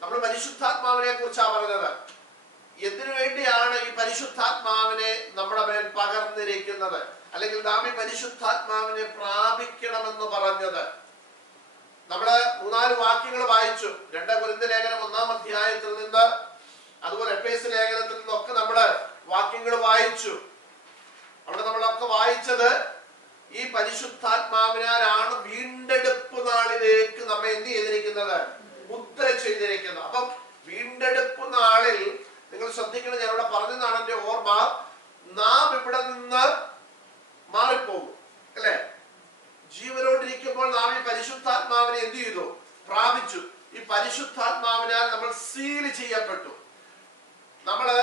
നമ്മൾ പരിശുദ്ധാത്മാവിനെ കുറിച്ചാണ് പറഞ്ഞത്. എന്തിനു വേണ്ടിയാണ് ഈ പരിശുദ്ധാത്മാവിനെ നമ്മുടെ മേൽ പകർന്നിരിക്കുന്നത്, അല്ലെങ്കിൽ നാം ഈ പരിശുദ്ധാത്മാവിനെ പ്രാപിക്കണമെന്ന് പറഞ്ഞത്? നമ്മള് 3-4 വാക്യങ്ങൾ വായിച്ചു. 2 കൊരിന്ത്യർ ലേഖനം 1-ാം അധ്യായത്തിൽ നിന്ന്, അതുപോലെ എഫേസ്യ ലേഖനത്തിൽ നിന്നൊക്കെ നമ്മള് വാക്യങ്ങൾ വായിച്ചു. അവിടെ നമ്മളൊക്കെ വായിച്ചത് ഈ പരിശുദ്ധാത്മാവിനാലാണ് വീണ്ടെടുപ്പ് നാളിലേക്ക് നമ്മെ എന്ത് ചെയ്തിരിക്കുന്നത്, മുദ്ര ചെയ്തിരിക്കുന്നത്. അപ്പം വീണ്ടെടുപ്പ് നാളിൽ നിങ്ങൾ ശ്രദ്ധിക്കണം, ഞാൻ ഇവിടെ പറഞ്ഞതാണ് എന്റെ ഓർമ്മ, നാം ഇവിടെ നിന്ന് മാറിപ്പോകും അല്ലെ? ജീവനോടിരിക്കുമ്പോൾ നാം ഈ പരിശുദ്ധാത്മാവിനെ എന്ത് ചെയ്തു, പ്രാപിച്ചു. ഈ പരിശുദ്ധാത്മാവിനാൽ നമ്മൾ സീൽ ചെയ്യപ്പെട്ടു. നമ്മള്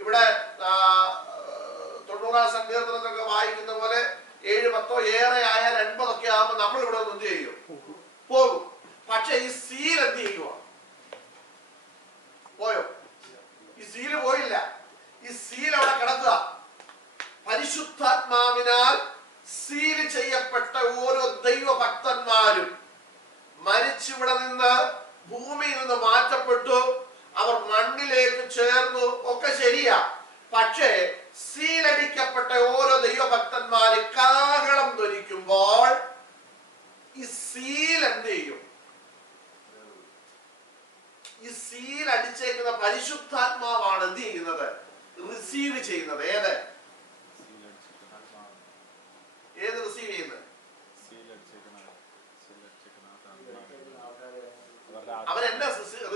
ഇവിടെ 90-ാം സങ്കീർത്തനത്തൊക്കെ വായിക്കുന്ന പോലെ 7, 10 ഏറെ ആയാൽ 80 ഒക്കെ ആകുമ്പോൾ നമ്മൾ ഇവിടെ ഒന്ന് എന്ത് ചെയ്യും, പോകും. പക്ഷെ ഈ സീൽ എന്ത് ചെയ്യുക, പോയോ? ഈ സീല് പോയില്ല. ഈ സീൽ അവിടെ കിടക്കുക. പരിശുദ്ധാത്മാവിനാൽ സീൽ ചെയ്യപ്പെട്ട ഓരോ ദൈവഭക്തന്മാരും മരിച്ചിവിടെ നിന്ന് ഭൂമിയിൽ നിന്ന് മാറ്റപ്പെട്ടു, അവർ മണ്ണിലേക്ക് ചേർന്നു, ഒക്കെ ശരിയാ. പക്ഷേ സീലടിക്കപ്പെട്ട ഓരോ ദൈവഭക്തന്മാര് കാഹളം ധ്വനിക്കുമ്പോൾ ഈ സീൽ എന്ത് ചെയ്യും? ഈ സീൽ അടിച്ചേക്കുന്ന പരിശുദ്ധാത്മാവാണ് എന്ത് ചെയ്യുന്നത്, റിസീവ് ചെയ്യുന്നത്. ഏത് റിസീവ് ചെയ്യുന്നത്? അവരെന്താ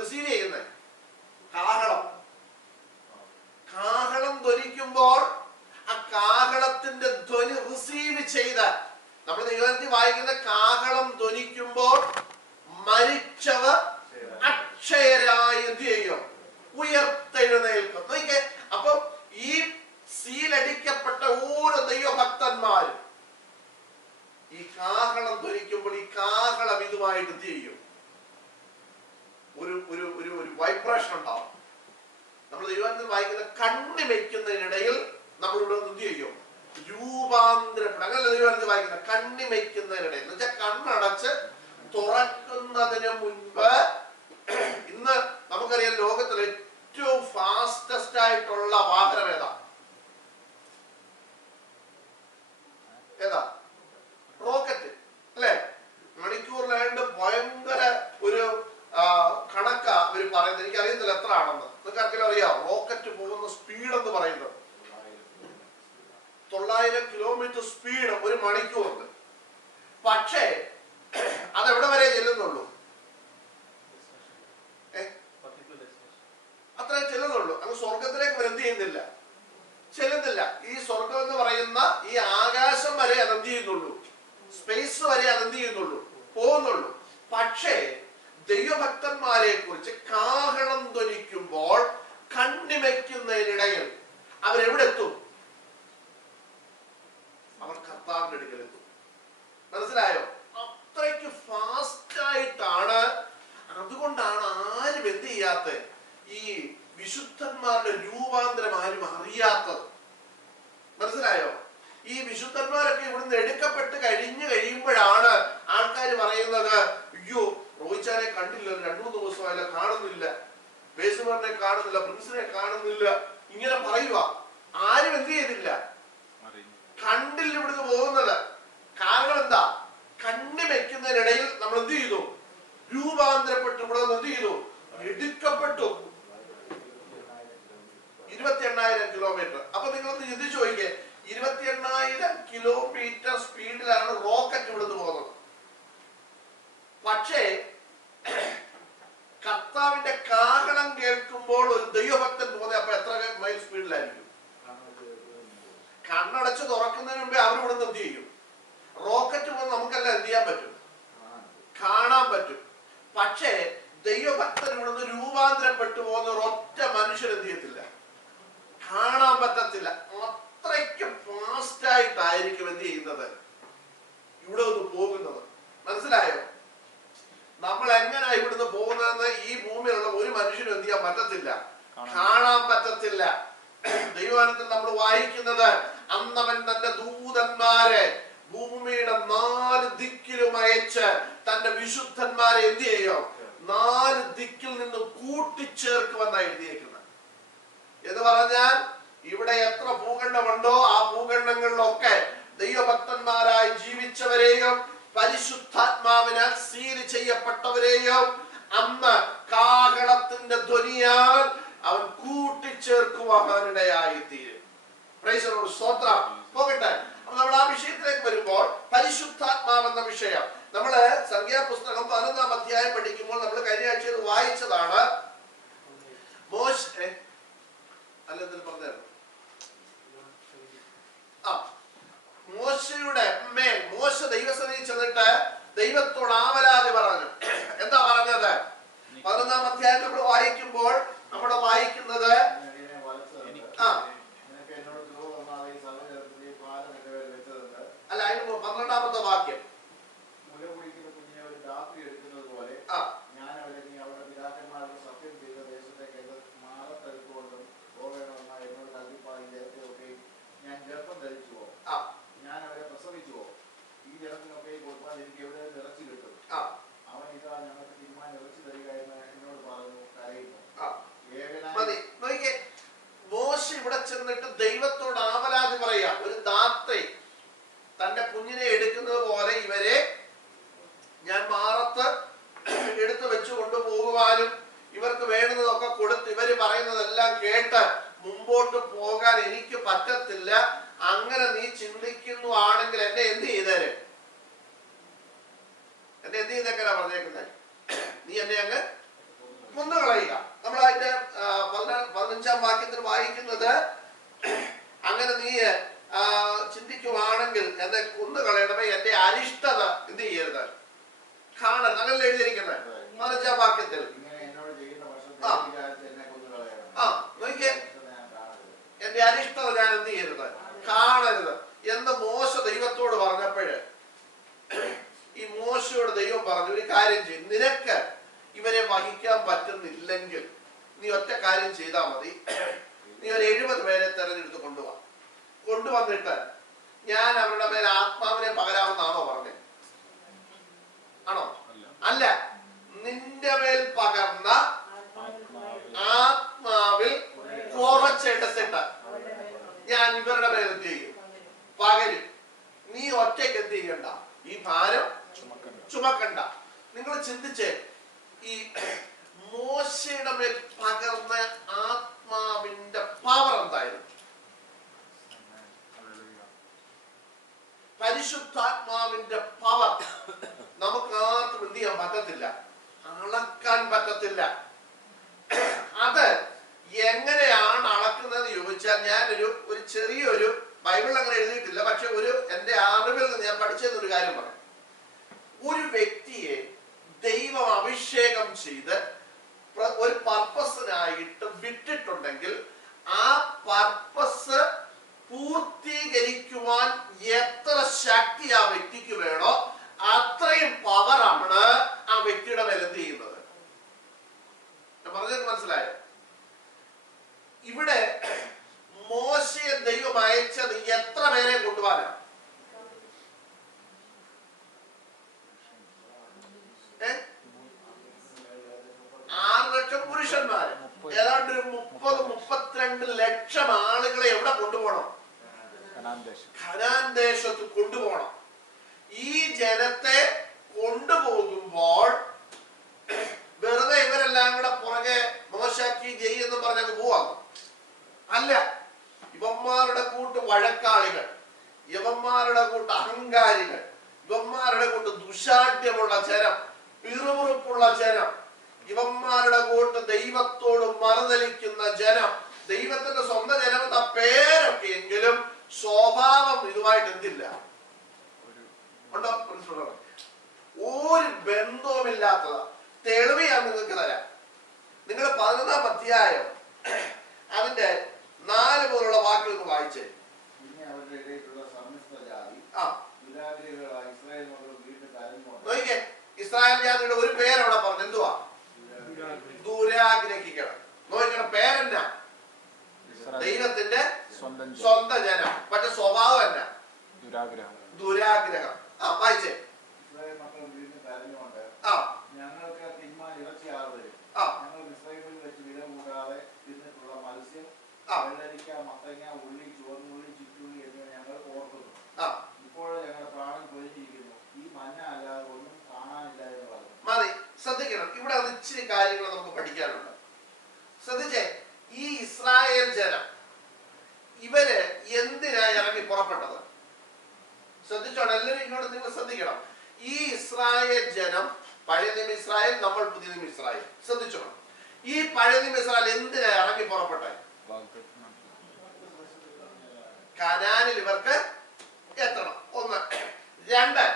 റിസീവ് ചെയ്യുന്നത്? കാഹളം. കാഹളം ധ്വനിക്കുമ്പോൾ ആ കാഹളത്തിന്റെ ധ്വനി റിസീവ് ചെയ്ത, നമ്മൾ ദൈവത്തിൽ വായിക്കുന്ന കാഹളം ധ്വനിക്കുമ്പോൾ മരിച്ചവർ അക്ഷയരായി എന്ത് ചെയ്യും, ഉയർത്തെഴുന്നേൽക്കും. അപ്പൊ ഈ സീലടിക്കപ്പെട്ട ഓരോ ദൈവഭക്തന്മാരും ഈ കാഹളം ധ്വനിക്കുമ്പോൾ ഈ കാഹളം ഇതുമായിട്ട് എന്ത് ചെയ്യും, ഒരു വൈബ്രേഷൻ ഉണ്ടാവും. നമ്മൾ ദൈവത്തിൽ വായിക്കുന്ന കണ്ണി വെക്കുന്നതിനിടയിൽ നമ്മളിവിടെ എന്ത് ചെയ്യും, രൂപാന്തരപ്പെടും. അങ്ങനെ ദൈവത്തിൽ വായിക്കുന്ന കണ്ണി വെക്കുന്നതിനിടയിൽ എന്ന് വെച്ചാൽ കണ്ണടച്ച് തുറക്കുന്നതിന് മുൻപ്. ഇന്ന് നമുക്കറിയാം ലോകത്തിൽ ഏറ്റവും ഫാസ്റ്റസ്റ്റ് ആയിട്ടുള്ള വാഹനം ഏതാ? റോക്കറ്റ് അല്ലെ? മണിക്കൂറിലാണ്ട് ഭയങ്കര ഒരു കണക്കാ ഇവർ പറയുന്നത്. എനിക്ക് അറിയത്തില്ല എത്ര ആണെന്ന്. നിങ്ങൾക്ക് ആർക്കെങ്കിലും അറിയാം റോക്കറ്റ് പോകുന്ന സ്പീഡ് എന്ന് പറയുന്നത്? 900 കിലോമീറ്റർ സ്പീഡ് ഒരു മണിക്കൂറിന്. പക്ഷേ അതെവിടെ വരെ ചെല്ലുന്നുള്ളൂ? അത്രേ ചെല്ലുന്നുള്ളൂ. അങ്ങ് സ്വർഗത്തിലേക്ക് എന്ത് ചെയ്യുന്നില്ല, ചെല്ലുന്നില്ല. ഈ സ്വർഗം എന്ന് പറയുന്ന ഈ ആകാശം വരെ അതെന്ത് ചെയ്യുന്നുള്ളൂ, സ്പേസ് വരെ അതെന്ത് ചെയ്യുന്നുള്ളൂ, പോകുന്നുള്ളൂ. പക്ഷേ ദൈവഭക്തന്മാരെ കുറിച്ച് കാഹളം ധ്വനിക്കുമ്പോൾ കണ്ണിമയ്ക്കുന്നതിനിടയിൽ അവരെവിടെ എത്തും? അവർ കർത്താവിന്റെ അടുക്കലെത്തും. മനസ്സിലായോ? അത്രയ്ക്ക് ഫാസ്റ്റ് ആയിട്ടാണ്. അതുകൊണ്ടാണ് ആരും എന്ത് ചെയ്യാത്ത, ഈ വിശുദ്ധന്മാരുടെ രൂപാന്തരം ആരും അറിയാത്തത്. മനസ്സിലായോ? ഈ വിശുദ്ധന്മാരൊക്കെ ഇവിടുന്ന് എടുക്കപ്പെട്ട് കഴിയുമ്പോഴാണ് ആൾക്കാർ പറയുന്നത്, അയ്യോ റോയിച്ചാനെ കണ്ടില്ല, 2-3 ദിവസമായില്ല, കാണുന്നില്ല, ബേസുമാറിനെ കാണുന്നില്ല, പ്രിൻസിനെ കാണുന്നില്ല, ഇങ്ങനെ പറയുക. ആരും എന്ത് ചെയ്തില്ല, കണ്ടില്ല ഇവിടുന്ന് പോകുന്നത്. കാരണം എന്താ? കണ്ണി വെക്കുന്നതിനിടയിൽ നമ്മൾ എന്ത് ചെയ്തു, രൂപാന്തരപ്പെട്ടു. ഇവിടെ എന്ത് ചെയ്തു, എടുക്കപ്പെട്ടു. 28,000 കിലോമീറ്റർ. അപ്പൊ നിങ്ങളൊന്ന് ചിന്തിച്ചു നോക്കിക്കേ, 28,000 കിലോമീറ്റർ സ്പീഡിലാണ് റോക്കറ്റ് ഇവിടുന്ന് പോകുന്നത്. പക്ഷേ കർത്താവിന്റെ കാഹളം കേൾക്കുമ്പോൾ ഒരു ദൈവഭക്തൻ പോകുന്നത് അപ്പൊ എത്ര മൈൽ സ്പീഡിലായിരിക്കും? കണ്ണടച്ച് തുറക്കുന്നതിന് മുമ്പേ അവരിവിടുന്ന് എന്ത് ചെയ്യും? റോക്കറ്റ് പോകുന്നത് നമുക്കെല്ലാം എന്ത് ചെയ്യാൻ പറ്റും, കാണാൻ പറ്റും. പക്ഷേ ദൈവഭക്തൻ ഇവിടുന്ന് രൂപാന്തരപ്പെട്ടു പോകുന്ന ഒരൊറ്റ മനുഷ്യൻ എന്ത് ചെയ്യത്തില്ല, കാണാൻ പറ്റത്തില്ല. അത്രയ്ക്ക് ഫാസ്റ്റ് ആയിട്ടായിരിക്കും എന്ത് ചെയ്യുന്നത്, ഇവിടെ ഒന്ന് പോകുന്നത്. മനസ്സിലായോ? നമ്മൾ എങ്ങനെ ഇവിടുന്ന് പോകുന്നതെന്ന് ഈ ഭൂമിയിലുള്ള ഒരു മനുഷ്യനും എന്ത് ചെയ്യാൻ പറ്റത്തില്ല, കാണാൻ പറ്റത്തില്ല. ദൈവവചനത്തിൽ നമ്മൾ വായിക്കുന്നത്, അന്നവൻ തന്റെ ദൂതന്മാരെ ഭൂമിയുടെ 4 ദിക്കിലും അയച്ച് തന്റെ വിശുദ്ധന്മാരെ എന്ത് ചെയ്യും, 4 ദിക്കിൽ സകലത്തെയും അന്ന് കാഹളത്തിന്റെ ധ്വനിയാൽ അവൻ കൂട്ടിച്ചേർക്കുവാനിടയായി തീരും. സ്തോത്രം. പോകട്ടെ. നമ്മൾ ആ വിഷയത്തിലേക്ക് വരുമ്പോൾ പരിശുദ്ധാത്മാവ് എന്ന വിഷയം നമ്മള് സംഖ്യാപുസ്തകം 11-ാം അധ്യായം പഠിക്കുമ്പോൾ നമ്മൾ കഴിഞ്ഞ ആഴ്ച വായിച്ചതാണ്. മോശയുടെ മേൽ മോശ ദൈവസന്നിധിയിൽ ചെന്നിട്ട് ദൈവത്തോട് ആവലാതി പറഞ്ഞു. എന്താ പറഞ്ഞത്? 11-ാം അധ്യായം നമ്മൾ വായിക്കുമ്പോൾ നമ്മൾ വായിക്കുന്നത് അല്ല, അതിന് 12-ാമത്തെ വാക്യം മോശ ഇവിടെ ചെന്നിട്ട് ദൈവത്തോട് ആവലാതി പറയാ. ഒരു ദാത്തെ തന്റെ കുഞ്ഞിനെ എടുക്കുന്നത് പോലെ ഇവരെ ഞാൻ മാറത്ത് എടുത്തു വെച്ചു കൊണ്ടുപോകുവാനും ഇവർക്ക് വേണ്ടുന്നതൊക്കെ കൊടുത്ത് ഇവര് പറയുന്നതെല്ലാം കേട്ട് മുമ്പോട്ട് പോകാൻ എനിക്ക് പറ്റത്തില്ല. അങ്ങനെ നീ ചിന്തിക്കുന്നു ആണെങ്കിൽ എന്നെ എന്ത് ചെയ്തേരെ? എന്നെ എന്ത് ചെയ്തേക്കാനാ പറഞ്ഞേക്കുന്നത്? നീ എന്നെ അങ്ങ് കൊന്നുകളയുക. നമ്മൾ അതിന്റെ 15-ാം വാക്യത്തിൽ വായിക്കുന്നത്, അങ്ങനെ നീ ചിന്തിക്കുവാണെങ്കിൽ എന്നെ കൊന്നുകളയണമേ, എന്റെ അരിഷ്ടത എന്ത് ചെയ്യരുത് കാണരുത്. അങ്ങനെ എഴുതിയിരിക്കുന്നത് 15-ാം വാക്യത്തിൽ. നോക്കിയേ, എന്റെ അരിഷ്ടത ഞാൻ എന്ത് ചെയ്യരുത് കാണരുത് എന്ന് മോശ ദൈവത്തോട് പറഞ്ഞപ്പോഴ് ഈ മോശയോട് ദൈവം പറഞ്ഞു, ഒരു കാര്യം ചെയ്യും, നിനക്ക് ഇവരെ വഹിക്കാൻ പറ്റുന്നില്ലെങ്കിൽ നീ ഒറ്റ കാര്യം ചെയ്താൽ മതി. നീ ഒരു 70 പേരെ തെരഞ്ഞെടുത്ത് കൊണ്ടുവന്നിട്ട് ഞാൻ അവരുടെ മേൽ ആത്മാവിനെ പകരാമെന്നാണോ പറഞ്ഞത്? ആണോ? അല്ല, നിന്റെ മേൽ പകർന്ന ആത്മാവിൽ കുറച്ചെടുത്തിട്ട് ഞാൻ ഇവരുടെ മേൽ എന്ത് ചെയ്യും? പകരും. നീ ഒറ്റയ്ക്ക് എന്ത് ചെയ്യണ്ട, ഈ ഭാരം ചുമക്കണ്ട. നിങ്ങൾ ചിന്തിച്ചേ, ഈ മോശയുടെ മേൽ പകർന്ന ആത്മാവിന്റെ പവർ എന്തായിരുന്നു? പരിശുദ്ധാത്മാവിന്റെ പവർ നമുക്ക് ആർക്കും എന്ത് ചെയ്യാൻ പറ്റത്തില്ല, അളക്കാൻ പറ്റത്തില്ല. അത് എങ്ങനെയാണ് അളക്കുന്നത് ചോദിച്ചാൽ, ഞാനൊരു ചെറിയൊരു ബൈബിൾ അങ്ങനെ എഴുതിയിട്ടില്ല, പക്ഷെ എന്റെ അറിവിൽ നിന്ന് ഞാൻ പഠിച്ചെന്നൊരു കാര്യം പറയാം. ഒരു വ്യക്തിയെ ദൈവം അഭിഷേകം ചെയ്ത് ഒരു പർപ്പസിനായിട്ട് വിട്ടിട്ടുണ്ടെങ്കിൽ ആ പർപ്പസ് പൂർത്തീകരിക്കുവാൻ എത്ര ശക്തി ആ വ്യക്തിക്ക് വേണോ അത്രയും പവറാണ് ആ വ്യക്തിയുടെ മേൽ എന്ത് ചെയ്യുന്നത്. ഞാൻ പറഞ്ഞത് മനസ്സിലായോ? ഇവിടെ മോശയെ ദൈവം അയച്ചത് എത്ര പേരെ കൊണ്ടുപോകാനാണ്? 6 ലക്ഷം പുരുഷന്മാര്, ഏതാണ്ട് ഒരു 30-32 ലക്ഷം ആളുകളെ എവിടെ കൊണ്ടുപോകണം? ഖനാൻ ദേശത്ത് കൊണ്ടുപോകണം. ഈ ജനത്തെ കൊണ്ടുപോകുമ്പോൾ വെറുതെ ഇവരെല്ലാം കൂടെ പുറകെ മോശാക്കി എന്ന് പറഞ്ഞങ്ങ് പോവാന്നു അല്ല. ഇവന്മാരുടെ കൂട്ട് വഴക്കാളികൾ, ഇവന്മാരുടെ കൂട്ട് അഹങ്കാരികൾ, ഇവന്മാരുടെ കൂട്ട് ദുശാഠ്യമുള്ള ജനം, പിറുപിറുപ്പുള്ള ജനം, ഇവന്മാരുടെ കൂട്ട് ദൈവത്തോട് മറുതലിക്കുന്ന ജനം, ദൈവത്തിന്റെ സ്വന്തം ജനം എന്ന പേരൊക്കെ എങ്കിലും സ്വഭാവം ഇതുമായിട്ട് എന്തില്ല, ഉണ്ടോ? ഒരു ബന്ധവുമില്ലാത്തതാ. തെളിവ് ഞാൻ നിങ്ങൾക്ക് തരാം. നിങ്ങൾ 11-ാം അധ്യായം അതിന്റെ 4 മുതലുള്ള വാക്കുകൾ ഒന്ന് വായിച്ചേ. നോക്കിക്കേ, ഇസ്രായേൽ ജാതിയുടെ ഒരു പേരവിടെ പറഞ്ഞു. എന്തുവാ? ദുരാഗ്രഹിക്കണം. നോക്കണം, പേരെന്നാ? ദൈവത്തിന്റെ സ്വന്തം ജനം. പക്ഷെ സ്വഭാവം എന്നാ? ദുരാഗ്രഹം. വായിച്ചേ. ഞങ്ങൾക്ക് തിന്മാൻ ഇറച്ചിയാതെ ഞങ്ങൾ ഇസ്രായേലിൽ വെച്ച് വില കൂടാതെ തിന്നിട്ടുള്ള മത്സ്യം, വെള്ളരിക്ക, മത്തങ്ങ, ഉള്ളി, ചുവന്നുള്ളി, ചുറ്റുള്ളി എന്നിവ ഞങ്ങൾ ഓർക്കുന്നു. ഇപ്പോൾ ഞങ്ങളുടെ പ്രാണൻ പൊരിഞ്ഞിരിക്കുന്നു. ഈ മഞ്ഞ അല്ലാതെ ഒന്നും കാണാനില്ല എന്ന് പറഞ്ഞു. മതി. ശ്രദ്ധിക്കണം. ശ്രദ്ധിക്കണം. ഇവിടെ അത് ഇച്ചിരി കാര്യങ്ങൾ നമുക്ക് പഠിക്കാനുണ്ട്. ശ്രദ്ധിച്ചേ, ഈ ഇസ്രായേൽ ജനം ഇവര് എന്തിനാ ഇറങ്ങി പുറപ്പെട്ടത്? ശ്രദ്ധിച്ചോണം, എല്ലാവരും ഇങ്ങോട്ട് നിങ്ങൾ ശ്രദ്ധിക്കണം. ഈ ഇസ്രായേൽ ജനം, പഴയ നിയമ ഇസ്രായേൽ, നമ്മൾ പുതിയ നിയമ ഇസ്രായേൽ, ശ്രദ്ധിച്ചോണം. ഈ പഴയ നിയമ ഇസ്രായേൽ എന്തിനാ ഇറങ്ങി പുറപ്പെട്ടെ? കനാനിൽ ഇവർക്ക് എത്തണം, ഒന്ന്. രണ്ട്,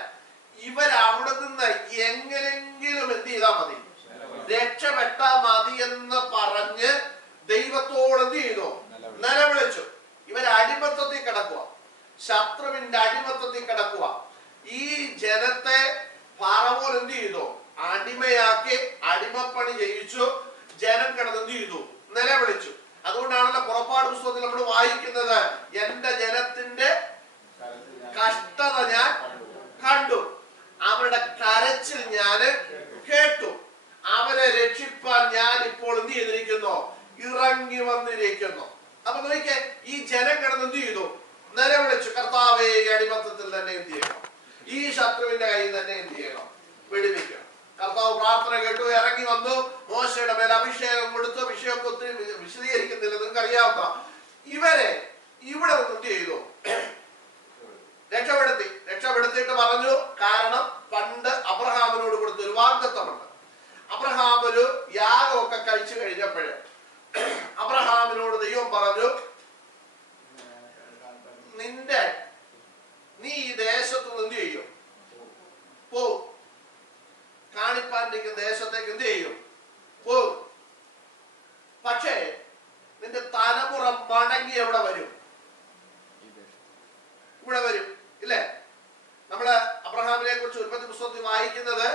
ഇവരവിടെ നിന്ന് എങ്ങനെങ്കിലും എന്ത് ചെയ്താൽ മതി, രക്ഷപ്പെട്ടാ മതി എന്ന് പറഞ്ഞ് ദൈവത്തോട് എന്ത് ചെയ്തു? നിലവിളിച്ചു. ഇവർ അടിമത്തത്തിൽ കിടക്കുക, ശത്രുവിന്റെ അടിമത്തത്തിൽ കിടക്കുക. ഈ ജനത്തെ ഫറവോൻ എന്ത് ചെയ്തു? അടിമയാക്കി, അടിമപ്പണി ചെയ്യിച്ചു. ജനം കിടന്ന് എന്ത് ചെയ്തു? നിലവിളിച്ചു. അതുകൊണ്ടാണല്ലോ പുറപ്പാട് പുസ്തകത്തിൽ നമ്മൾ വായിക്കുന്നത്, എന്റെ ജനത്തിന്റെ കഷ്ടത ഞാൻ കണ്ടു, അവരുടെ കരച്ചിൽ ഞാൻ കേട്ടു, അവരെ രക്ഷിപ്പാൻ ഞാൻ ഇപ്പോൾ എന്ത് ചെയ്തിരിക്കുന്നു? ഇറങ്ങി വന്നിരിക്കുന്നു. അപ്പൊ നോക്കിക്കേ, ഈ ജനം കിടന്ന് എന്ത് ചെയ്തു? നിലവിളിച്ചു, കർത്താവേ, ഈ അടിമത്തത്തിൽ തന്നെ എന്ത് ചെയ്യണം, ഈ ശത്രുവിന്റെ കയ്യിൽ തന്നെ എന്ത് ചെയ്യണം, വിടുവിക്കണം. കർത്താവ് പ്രാർത്ഥന കേട്ടു, ഇറങ്ങി വന്നു, മോശയുടെ മേൽ അഭിഷേകം കൊടുത്തു. വിഷയമൊക്കെ ഒത്തിരി വിശദീകരിക്കുന്നില്ല, നിങ്ങൾക്ക് അറിയാവുന്ന. ഇവരെ ഇവിടെ നിന്ന് എന്ത് ചെയ്തു? രക്ഷപ്പെടുത്തിയിട്ട് പറഞ്ഞു, കാരണം പണ്ട് അബ്രഹാമിനോട് കൊടുത്തൊരു വാഗ്ദത്തമുണ്ട്. അബ്രഹാം ഒരു യാഗമൊക്കെ കഴിച്ചു കഴിഞ്ഞപ്പോഴേ അബ്രഹാമിനോട് ദൈവം പറഞ്ഞു, നീ ഈ ദേശത്ത് നിന്ന് എന്ത് ചെയ്യും? പോവും. കാണിപ്പാണ്ടിരിക്കുന്ന ദേശത്തേക്ക് എന്ത് ചെയ്യും? പോവും. പക്ഷേ നിന്റെ തലമുറ മടങ്ങി എവിടെ വരും? ഇവിടെ വരും, ഇല്ലേ? നമ്മള് അബ്രഹാമിനെ കുറിച്ച് ഉൽപ്പത്തി പുസ്തകത്തിൽ വായിക്കുന്നത്,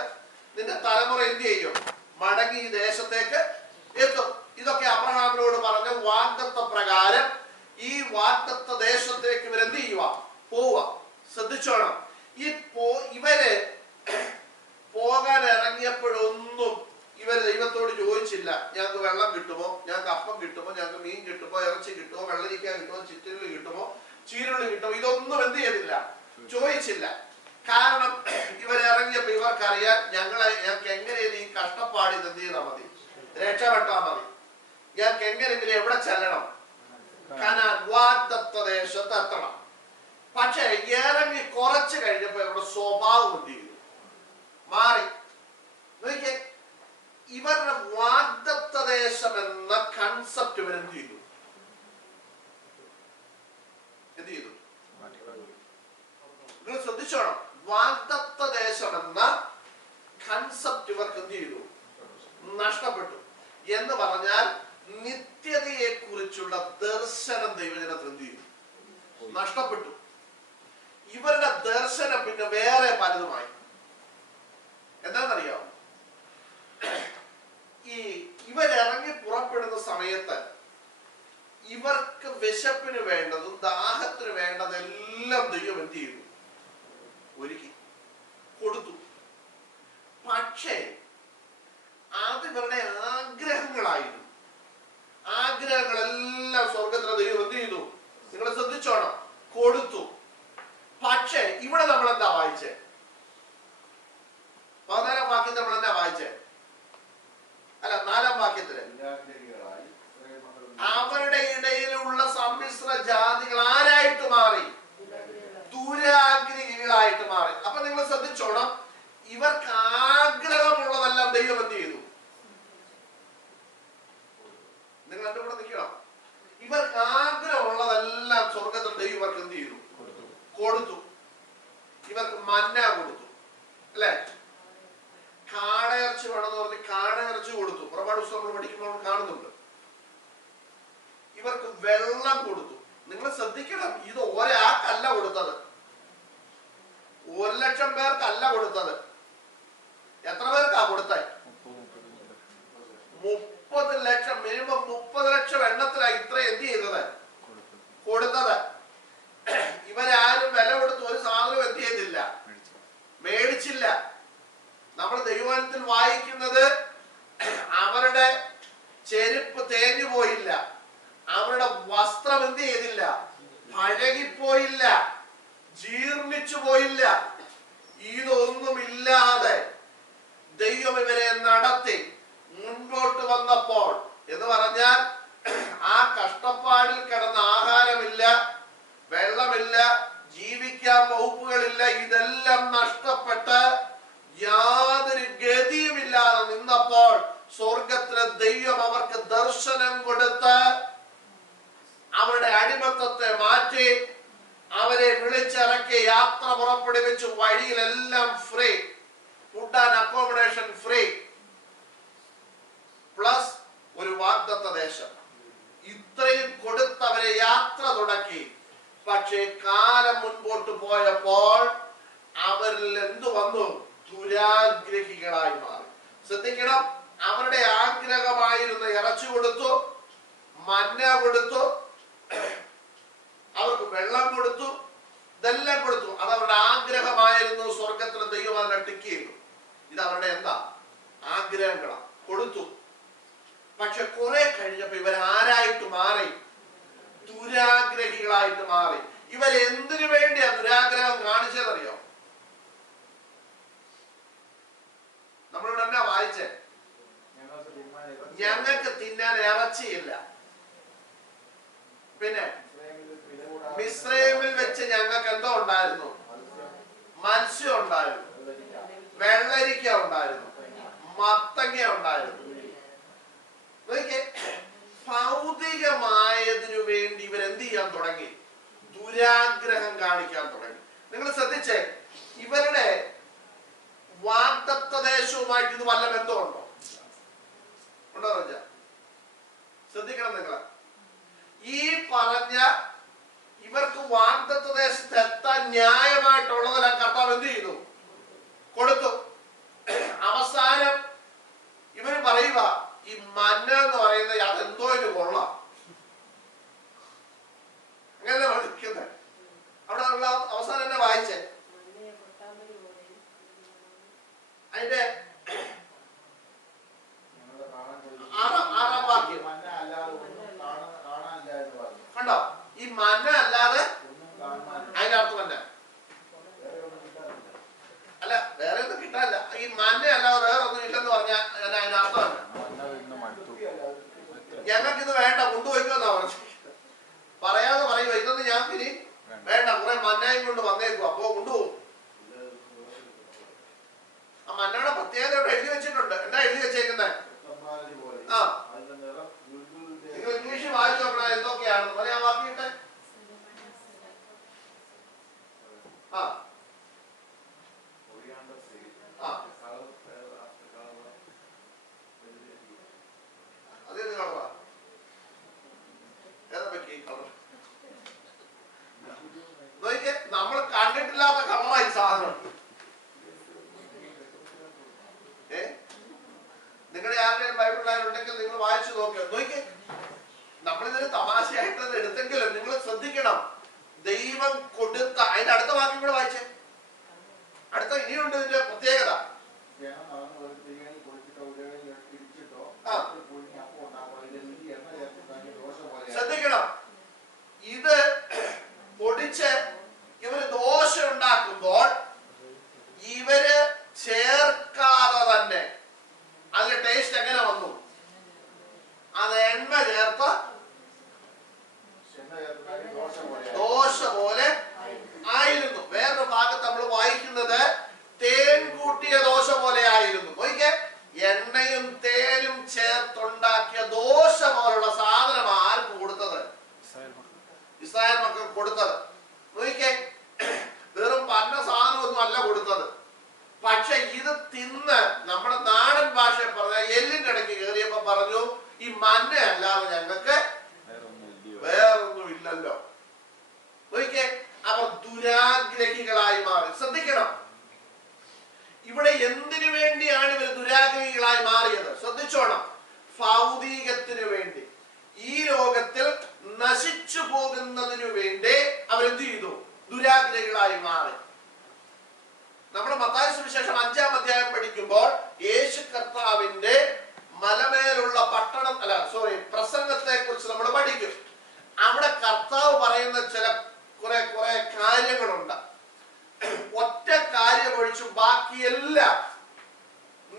നിന്റെ തലമുറ എന്ത് ചെയ്യും? മടങ്ങി ഈ ദേശത്തേക്ക് എത്തും. ഇതൊക്കെ അബ്രഹാമിനോട് പറഞ്ഞ വാഗ്ദത്ത പ്രകാരം ഈ വാഗ്ദത്ത ദേശത്തേക്ക് ഇവരെന്ത് ചെയ്യുക? പോവുക. ശ്രദ്ധിച്ചോണം, ഇവര് പോകാൻ ഇറങ്ങിയപ്പോഴൊന്നും ഇവര് ദൈവത്തോട് ചോദിച്ചില്ല, ഞങ്ങൾക്ക് വെള്ളം കിട്ടുമോ, ഞങ്ങൾക്ക് അപ്പം കിട്ടുമോ, ഞങ്ങൾക്ക് മീൻ കിട്ടുമോ, ഇറച്ചി കിട്ടുമോ, വെള്ളരിക്ക കിട്ടുമോ, ചിറ്റുള്ളി കിട്ടുമോ, ചീരുള്ളി കിട്ടുമോ, ഇതൊന്നും എന്ത് ചെയ്തില്ല, ചോദിച്ചില്ല. കാരണം ഇവരിറങ്ങിയപ്പോ ഇവർക്കറിയാം, ഞങ്ങൾക്ക് എങ്ങനെയും ഈ കഷ്ടപ്പാടിൽ എന്ത് ചെയ്താൽ മതി, രക്ഷപ്പെട്ടാ മതി. ഞങ്ങൾക്ക് എങ്ങനെയെങ്കിലും എവിടെ ചെല്ലണം? കനാൻ, വാഗ്ദത്ത ദേശത്ത് എത്തണം. പക്ഷെ ഇറങ്ങി കുറച്ച് കഴിഞ്ഞപ്പോ ഇവിടെ സ്വഭാവം എന്ത് ചെയ്തു? മാറി. നോക്കിയേ, ഇവരുടെ വാഗ്ദത്ത ദേശം എന്ന കൺസെപ്റ്റ് ഇവരെന്ത് ചെയ്തു? എന്ത് ചെയ്തു? നിങ്ങൾ ശ്രദ്ധിച്ചോണം, വാഗ്ദത്ത ദേശം എന്ന കൺസെപ്റ്റ് ഇവർക്ക് എന്ത് ചെയ്തു? നഷ്ടപ്പെട്ടു. എന്ന് പറഞ്ഞാൽ നിത്യതയെ കുറിച്ചുള്ള ദർശനം ദൈവജനത്തിന് എന്ത് ചെയ്തു? നഷ്ടപ്പെട്ടു. ഇവരുടെ ദർശനം പിന്നെ വേറെ പലതുമായി. എന്താണെന്നറിയാമോ? ഇവരിറങ്ങി പുറപ്പെടുന്ന സമയത്ത് ഇവർക്ക് വിശപ്പിന് വേണ്ടതും ദാഹത്തിന് വേണ്ടതെല്ലാം ദൈവം എന്ത് ചെയ്തു? ഒരുക്കി കൊടുത്തു. പക്ഷേ അത് ഇവരുടെ ആഗ്രഹങ്ങളായിരുന്നു. ആഗ്രഹങ്ങളെല്ലാം സ്വർഗത്തിലെ ദൈവം എന്ത് ചെയ്തു? നിങ്ങൾ ശ്രദ്ധിച്ചോണം, കൊടുത്തു. പക്ഷേ ഇവിടെ നമ്മൾ എന്താ വായിച്ചേ? 14-ാം വാക്യത്തിൽ നമ്മൾ എന്താ വായിച്ചേ? അല്ല, 4-ാം വാക്യത്തില് അവരുടെ ഇടയിലുള്ള സമ്മിശ്ര ജാതികൾ ആരായിട്ട് മാറി? ദുരാഗ്രഹികളായിട്ട് മാറി. അപ്പൊ നിങ്ങൾ ശ്രദ്ധിച്ചോണം, ഇവർക്ക് ആഗ്രഹമുള്ളതെല്ലാം ദൈവം എന്ത് ചെയ്തു? നിങ്ങൾ എന്റെ കൂടെ നിൽക്കണം. ഇവർക്ക് ആഗ്രഹമുള്ളതെല്ലാം സ്വർഗത്തിൽ ദൈവം ഇവർക്ക് എന്ത് ചെയ്തു? കൊടുത്തു. ഇവർക്ക് മന്ന കൊടുത്തു, അല്ലെ? കാടയിറച്ചി വേണമെന്ന് പറഞ്ഞ് കാടയിറച്ചി കൊടുത്തു. പുറപ്പാട് പുസ്തകം നമ്മൾ പഠിക്കുമ്പോൾ കാണുന്നുണ്ട്. ഇവർക്ക് വെള്ളം കൊടുത്തു. നിങ്ങൾ ശ്രദ്ധിക്കണം, ഇത് ഒരാൾക്കല്ല കൊടുത്തത്, 1,00,000 പേർക്കല്ല കൊടുത്തത്. എത്ര പേർക്കാ കൊടുത്തേ? 30 ലക്ഷം. മിനിമം 30 ലക്ഷം എണ്ണത്തിലായി ഇത്ര എന്ത് ചെയ്തത്? കൊടുത്തത്. ഇവരാരും വില കൊടുത്ത് ഒരു സാധനം എന്ത് ചെയ്തില്ല, മേടിച്ചില്ല. നമ്മൾ ദൈവവചനത്തിൽ വായിക്കുന്നത് അവരുടെ ചെരുപ്പ് തേഞ്ഞു പോയില്ല, അവരുടെ വസ്ത്രം എന്ത് ചെയ്തില്ല, പഴകിപ്പോയില്ല, ജീർണിച്ചു പോയില്ല. ഇതൊന്നുമില്ലാതെ ദൈവം ഇവരെ നടത്തി മുൻപോട്ട് വന്നപ്പോൾ എന്ന് പറഞ്ഞാൽ ആ കഷ്ടപ്പാടിൽ കിടന്ന ആഹാരമില്ല, വെള്ളമില്ല, ജീവിക്കാൻ വകുപ്പുകളില്ല, ഇതെല്ലാം നഷ്ടപ്പെട്ട് യാതൊരു ഗതിയുമില്ലാതെ നിന്നപ്പോൾ സ്വർഗത്തിലെ ദൈവം അവർക്ക് ദർശനം കൊടുത്ത് അവരുടെ അടിമത്തത്തെ മാറ്റി അവരെ വിളിച്ചിറക്കി യാത്ര പുറപ്പെടുവിച്ചു. വഴിയിലെല്ലാം free, food and accommodation free, plus ഒരു വാഗ്ദത്ത ദേശം. ഇത്രയും കൊടുത്തവരെ യാത്ര തുടക്കി. പക്ഷേ കാലം മുൻപോട്ട് പോയപ്പോൾ അവരിൽ എന്തു വന്നു? ദുരാഗ്രഹികളായി മാറി. ശ്രദ്ധിക്കണം, അവരുടെ ആഗ്രഹമായിരുന്ന ഇറച്ചി കൊടുത്തു, മന്ന കൊടുത്തു, അവർക്ക് വെള്ളം കൊടുത്തു, ഇതെല്ലാം കൊടുത്തു. അത് അവരുടെ ആഗ്രഹമായിരുന്നു. സ്വർഗത്തിലെ ദൈവം അതിനെ ടിക്ക് ചെയ്തു. ഇത് അവരുടെ എന്താ? ആഗ്രഹങ്ങളാണ്, കൊടുത്തു. പക്ഷെ കുറെ കഴിഞ്ഞപ്പോ ഇവർ ആരായിട്ട് മാറി? ദുരാഗ്രഹികളായിട്ട് മാറി. ഇവർ എന്തിനു വേണ്ടിയാ ദുരാഗ്രഹം കാണിച്ചതറിയോ? നമ്മളിവിടെ എന്നാ വായിച്ചേ? ഞങ്ങൾക്ക് തിന്നാൻ ഇറച്ചിയില്ല, പിന്നെ മിസ്രൈമിൽ വെച്ച് ഞങ്ങൾക്ക് എന്തോ ഉണ്ടായിരുന്നു? മത്സ്യം ഉണ്ടായിരുന്നു, വെള്ളരിക്ക ഉണ്ടായിരുന്നു, മത്തങ്ങ ഉണ്ടായിരുന്നു. ഭൗതികമായതിനു വേണ്ടി ഇവരെന്ത് ചെയ്യാൻ തുടങ്ങി? ദുരാഗ്രഹം കാണിക്കാൻ തുടങ്ങി. നിങ്ങൾ ശ്രദ്ധിച്ചേ, ഇവരുടെ വാഗ്ദത്ത ദേശവുമായിട്ട് ഇത് വല്ല ബന്ധമുണ്ടോ? ഉണ്ടോ? ശ്രദ്ധിക്കണം നിങ്ങൾ. ഈ പറഞ്ഞ ഇവർക്ക് വാഗ്ദത്ത ദേശത്ത് എത്താൻ ന്യായമായിട്ടുള്ളതെല്ലാം കർത്താവ് എന്ത് ചെയ്തു? കൊടുത്തു. അവസാനം ഇവര് പറയുക, ഈ മന്ന എന്ന് പറയുന്നത് അതെന്തോ ഒരു കൊള്ളാം, അങ്ങനെ വിളിക്കുന്നത്. അവിടെ ഉള്ള അവസാനം എന്നെ വായിച്ചേ, അതിന്റെ 6-ാം വാക്യം കണ്ടോ? ഈ മന്ന അല്ലാതെ അതിന്റെ അർത്ഥം തന്നെ അല്ല, വേറെ ഒന്നും കിട്ടാനില്ല. ഈ മന്ന അല്ലാതെ വേറെ ഒന്നും ഇല്ലെന്ന് പറഞ്ഞാൽ അതിന്റെ അർത്ഥം തന്നെ ഞങ്ങൾക്കിത് വേണ്ട, കൊണ്ടുപോയിക്കോന്നാ പറഞ്ഞു. പറയാതെ പറയുക, ഇതൊന്നും ഞങ്ങൾക്ക് ഇനി വേണ്ട, കുറെ മന്നായും കൊണ്ട് വന്നേക്കും, അപ്പോ കൊണ്ടുപോകും. ആ മന്നയുടെ പ്രത്യേകത ഇവിടെ എഴുതി വെച്ചിട്ടുണ്ട്. എന്താ എഴുതി വെച്ചേക്കുന്നത്? ആ, നിങ്ങൾ ഇംഗ്ലീഷ് വായിച്ചു നോക്കണം എന്തൊക്കെയാണെന്ന് പറയാൻ വാക്കിട്ടെ. ആ അതേത് കളറാ? ഏതാ പറ്റി കളർ? നോക്കിയേ, നമ്മൾ കണ്ടിട്ടില്ലാത്ത കളറായി സാധനം. നിങ്ങളുടെ ആരുടെയും ബൈബിളിലുണ്ടെങ്കിൽ നിങ്ങൾ വായിച്ചു നോക്കുക. നോക്കിയേ, നമ്മളിതൊരു തമാശയായിട്ട് എടുത്തെങ്കിലും നിങ്ങൾ ശ്രദ്ധിക്കണം, ദൈവം കൊടുത്ത അതിന്റെ അടുത്ത വാക്യം കൂടെ വായിച്ചേ. അടുത്ത ഇനിയുണ്ട് ഇതിന്റെ പ്രത്യേകത. ശ്രദ്ധിക്കണം, ഇത് പൊടിച്ച് ഇവര് ദോശ ഉണ്ടാക്കുമ്പോൾ ഇവര് ചേർക്കാതെ തന്നെ അതിന്റെ ടേസ്റ്റ് എങ്ങനെ വന്നു? അത് എണ്ണ ചേർത്ത ദോശ പോലെ ആയിരുന്നു. വേറൊരു ഭാഗത്ത് നമ്മൾ വായിക്കുന്നത് തേൻ കൂട്ടിയ ദോശ പോലെ ആയിരുന്നു. നോക്കിയേ, എണ്ണയും തേനും ചേർത്തുണ്ടാക്കിയ ദോശ പോലുള്ള സാധനം ആർക്ക് കൊടുത്തത്? ഇസ്രായേൽ മക്കൾ കൊടുത്തത്. നോക്കിയേ, വെറും പന്ന സാധനമൊന്നും അല്ല കൊടുത്തത്. പക്ഷെ ഇത് തിന്ന് നമ്മുടെ നാടൻ ഭാഷയിൽ പറഞ്ഞ എല്ലിന്റെ ഇടയ്ക്ക് കയറിയപ്പോ പറഞ്ഞു, ഈ മന്ന അല്ലാതെ ഞങ്ങൾക്ക് വേറൊന്നും ഇല്ലല്ലോ. നോക്കിയേ, അവർ ദുരാഗ്രഹികളായി മാറി. ശ്രദ്ധിക്കണം, ഇവിടെ എന്തിനു വേണ്ടിയാണ് ഇവർ ദുരാഗ്രഹികളായി മാറിയത്? ശ്രദ്ധിച്ചോണം, ഭൗതികത്തിനു വേണ്ടി, ഈ ലോകത്തിൽ നശിച്ചു പോകുന്നതിനു വേണ്ടി അവരെന്ത് ചെയ്തു? ദുരാഗ്രഹികളായി മാറി. നമ്മൾ മത്തായി സുവിശേഷം 5-ാം അധ്യായം പഠിക്കുമ്പോൾ യേശു കർത്താവിന്റെ മലമേലുള്ള പ്രസംഗത്തെ കുറിച്ച് നമ്മൾ പഠിക്കും. അവിടെ കർത്താവ് പറയുന്ന ചില കുറെ കാര്യങ്ങളുണ്ട്. ഒറ്റ കാര്യം ഒഴിച്ചു ബാക്കിയെല്ലാം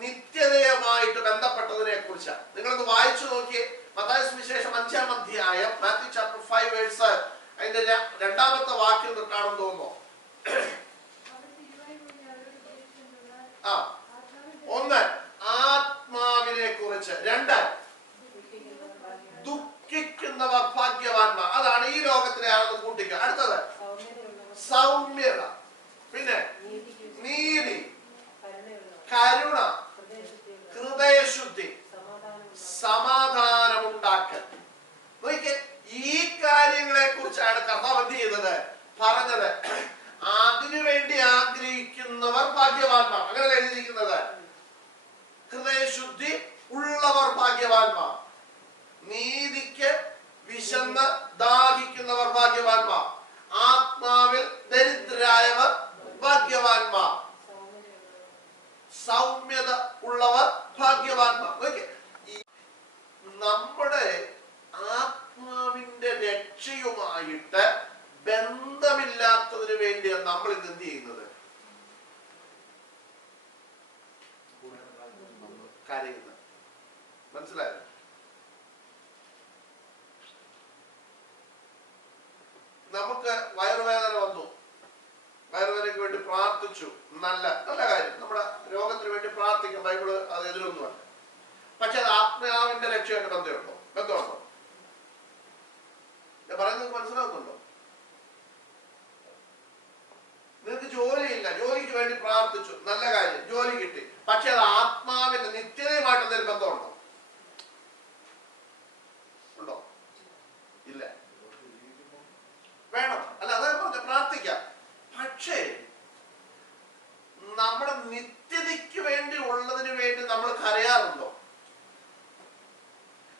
നിത്യതയുമായിട്ട് ബന്ധപ്പെട്ടതിനെ കുറിച്ചാണ്. നിങ്ങളൊന്ന് വായിച്ചു നോക്കിയേ. മത്തായി സുവിശേഷം 5-ാം അധ്യായം, മാത്യു ചാപ്റ്റർ 5 വേഴ്സ് അതിന്റെ 2-ാമത്തെ വാക്യം തൊട്ടാണെന്ന് തോന്നുന്നു. ഒന്ന് ആത്മാവിനെ കുറിച്ച്, 2 ദുഃഖിക്കുന്നവർ ഭാഗ്യവാന്മാർ. അതാണ് ഈ ലോകത്തിലെ ആണെന്ന് കൂട്ടിക്കുക. അടുത്തത് സൗമ്യത, പിന്നെ നീതി, കരുണ, ഹൃദയശുദ്ധി, സമാധാനമുണ്ടാക്കൽ. നോക്കിയേ, ഈ കാര്യങ്ങളെ കുറിച്ചാണ് കർത്താവ് എന്ത് ചെയ്തത്, പറഞ്ഞത്. അതിനുവേണ്ടി ആഗ്രഹിക്കുന്നവർ ഭാഗ്യവാന്മാർ, അങ്ങനെ എഴുതിയിരിക്കുന്നത്. ഹൃദയശുദ്ധി ഉള്ളവർ ഭാഗ്യവാന്മാർ, നീതിക്ക് വിശന്ന് ദാഹിക്കുന്നവർ ഭാഗ്യവാന്മാർ, ആത്മാവിൽ ദരിദ്രരായവർ ഭാഗ്യവാന്മാർ, സൗമ്യത ഉള്ളവർ ഭാഗ്യവാന്മാർ. നമ്മുടെ ആത്മാവിന്റെ രക്ഷയുമായിട്ട് ബന്ധമില്ലാത്തതിനു വേണ്ടിയാണ് നമ്മൾ ഇത് എന്ത് ചെയ്യുന്നത്, കരയുന്നത്. മനസ്സിലായോ? നമുക്ക് വയറുവേദന വന്നു, വയറുവേദനയ്ക്ക് വേണ്ടി പ്രാർത്ഥിച്ചു, നല്ല നല്ല കാര്യം. നമ്മുടെ രോഗത്തിന് വേണ്ടി പ്രാർത്ഥിക്കും, ബൈബിള് അത് എതിരൊന്നുമല്ല. പക്ഷെ അത് ആത്മാവിന്റെ രക്ഷയായിട്ട് ബന്ധമുണ്ടോ? ഞാൻ പറയുന്നത് മനസ്സിലാക്കുന്നുണ്ടോ? നിങ്ങൾക്ക് ജോലിയില്ല, ജോലിക്ക് വേണ്ടി പ്രാർത്ഥിച്ചു, നല്ല കാര്യം, ജോലി കിട്ടി. പക്ഷെ അത് ആത്മാവിന്റെ നിത്യതയുമായിട്ട് എന്തെങ്കിലും ബന്ധമുണ്ടോ? ഉണ്ടോ? ഇല്ല. വേണം, അല്ല അതാ പറഞ്ഞ പ്രാർത്ഥിക്കാം. പക്ഷേ നമ്മുടെ നിത്യതയ്ക്ക് വേണ്ടി ഉള്ളതിന് വേണ്ടി നമ്മൾ കരയാറുണ്ടോ?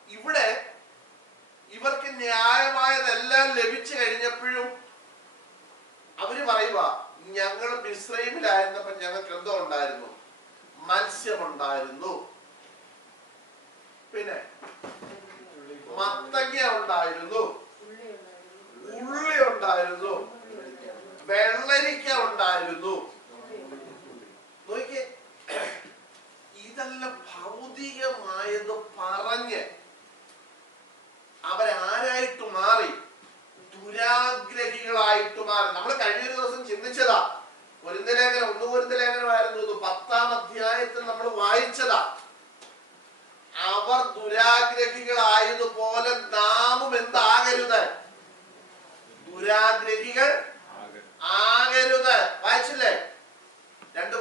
ഇവിടെ ഇവർക്ക് ന്യായമായതെല്ലാം ലഭിച്ചു കഴിഞ്ഞപ്പോഴും അവര് പറയുക, ഞങ്ങൾ മിസ്രൈമിലായിരുന്നപ്പോ ഞങ്ങൾക്ക് എന്തോ ഉണ്ടായിരുന്നു, മത്സ്യമുണ്ടായിരുന്നു, പിന്നെ മത്തങ്ങ ഉണ്ടായിരുന്നു, ഉള്ളി ഉണ്ടായിരുന്നു, വെള്ളരിക്ക ഉണ്ടായിരുന്നു. നോക്കിയേ, ഇതെല്ലാം ഭൗതികമായത് പറഞ്ഞ് അവരാരായിട്ട് മാറി, ദുരാഗ്രഹികളായിട്ട് മാറി. നമ്മൾ കഴിഞ്ഞ ദിവസം ചിന്തിച്ചതാ, കൊരിന്ത്യലേഖനം 1 കൊരിന്ത്യലേഖനമായിരുന്നു 10-ാം അധ്യായത്തിൽ നമ്മൾ വായിച്ചതാ. അവർ ദുരാഗ്രഹികളായതുപോലെ നാമും എന്താകരുത്, ദുരാഗ്രഹികൾ ആകരുത്. വായിച്ചില്ലേ? 1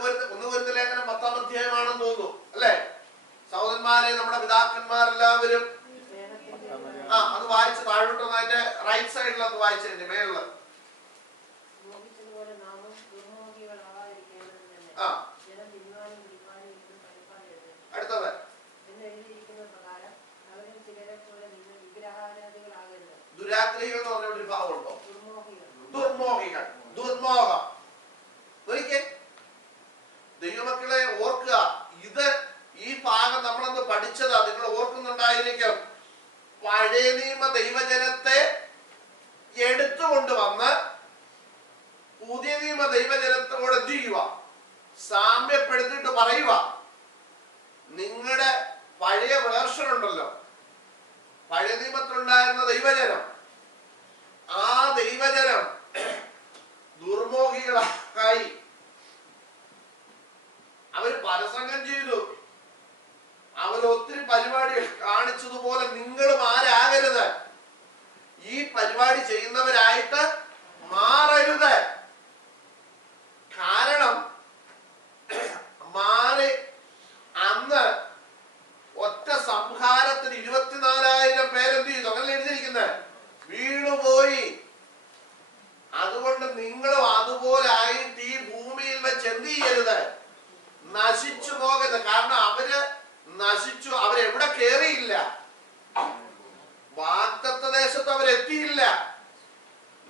കൊരിന്ത്യലേഖനം 10-ാം അധ്യായമാണെന്ന് തോന്നുന്നു, അല്ലെ? സഹോദരന്മാരെ, നമ്മുടെ പിതാക്കന്മാരെല്ലാവരും അത് വായിച്ച് താഴോട്ടൊന്ന് അതിന്റെ റൈറ്റ് സൈഡിൽ അത് വായിച്ചതിന്റെ മേളില്. അടുത്തത് ദുരാഗ്രഹികൾ എന്ന് പറഞ്ഞ ഒരു ഭാവമുണ്ടോ? ദുർമോഹികൾ, ദുർമോഹം. ഒരിക്കൽ ദൈവമക്കളെ ഓർക്കുക, ഇത് ഈ ഭാഗം നമ്മളൊന്ന് പഠിച്ചതാ, നിങ്ങൾ ഓർക്കുന്നുണ്ടായിരിക്കും. പഴയ നിയമ ദൈവജനത്തെ എടുത്തുകൊണ്ടുവന്ന് പുതിയ നിയമ ദൈവജനത്തോട് എന്ത് ചെയ്യുക, സാമ്യപ്പെടുത്തിട്ട് പറയുക, നിങ്ങളുടെ പഴയ വേർഷൻ ഉണ്ടല്ലോ, പഴയ നിയമത്തിലുണ്ടായിരുന്ന ദൈവജനം, ആ ദൈവജനം ദുർമോഹികളായി. അവര് പരസംഗം ചെയ്തു, അവർ ഒത്തിരി പരിപാടികൾ കാണിച്ചതുപോലെ നിങ്ങളും ആരാകരുത്, ഈ പരിപാടി ചെയ്യുന്നവരായിട്ട് മാറരുത്. കാരണം മാറി അന്ന് ഒറ്റ സംഹാരത്തിന് 24,000 പേരെന്ത് ചെയ്തു, അങ്ങനെ എഴുതിയിരിക്കുന്നത്, വീണുപോയി. അതുകൊണ്ട് നിങ്ങളും അതുപോലെ ആയിട്ട് ഈ ഭൂമിയിൽ വെച്ച് എന്ത് ചെയ്യരുത്, നശിച്ചു പോകരുത്. കാരണം അവര് നശിച്ചു, അവരെവിടെ കേറിയില്ല, വാഗ്ദത്ത ദേശത്ത് അവരെത്തിയില്ല.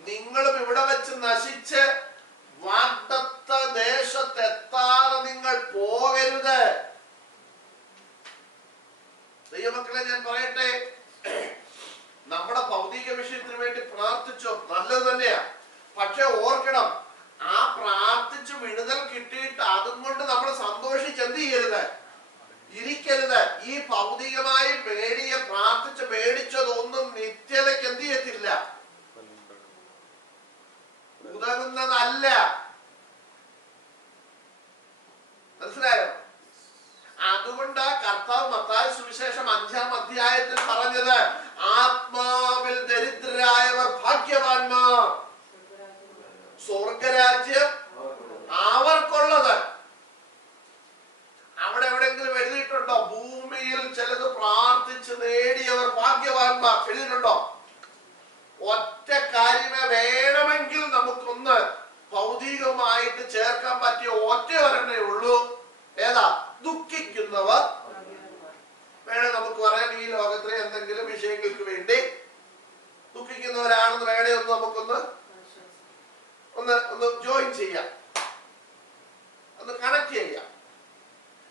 നിങ്ങളും ഇവിടെ വെച്ച് നശിച്ച് വാഗ്ദത്ത ദേശത്ത് എത്താതെ നിങ്ങൾ പോകരുത്. ദൈവമക്കളെ, ഞാൻ പറയട്ടെ, നമ്മുടെ ഭൗതിക വിഷയത്തിന് വേണ്ടി പ്രാർത്ഥിച്ചോ, നല്ലത് തന്നെയാ. പക്ഷെ ഓർക്കണം, ആ പ്രാർത്ഥിച്ച് വിടുതൽ കിട്ടിയിട്ട് അതും കൊണ്ട് നമ്മൾ സന്തോഷിച്ച് എന്ത് ചെയ്യരുത്, മേടിച്ചതൊന്നും നിത്യതയ്ക്ക് എന്ത് ചെയ്യത്തില്ല, ഉതകുന്നതല്ല. മനസ്സിലായോ? അതുകൊണ്ട് കർത്താവ് മത്തായി സുവിശേഷം 5-ാം അധ്യായത്തിൽ പറഞ്ഞത്, ആത്മാവിൽ ദരിദ്രരായവർ ഭാഗ്യവാന്മാർ, സ്വർഗരാജ്യം അവർക്കുള്ളത്. അവിടെ എവിടെയെങ്കിലും എഴുതിയിട്ടുണ്ടോ ഭൂമിയിൽ ചിലത് പ്രാർത്ഥിച്ച് നേടിയവർ ഭാഗ്യവാന്മാർ? എഴുതിയിട്ടുണ്ടോ? ഒറ്റ കാര്യമേ വേണമെങ്കിൽ നമുക്കൊന്ന് ഭൗതികമായിട്ട് ചേർക്കാൻ പറ്റിയ ഒറ്റ ഒരെണ്ണേ ഉള്ളൂ. ഏതാ? ദുഃഖിക്കുന്നവർ. വേണേ നമുക്ക് പറയാം, ഈ ലോകത്തിലെ എന്തെങ്കിലും വിഷയങ്ങൾക്ക് വേണ്ടി ദുഃഖിക്കുന്നവരാണെന്ന് വേണേ ഒന്ന് നമുക്കൊന്ന് ഒന്ന് ജോയിൻ ചെയ്യാം, ഒന്ന് കണക്ട് ചെയ്യാം.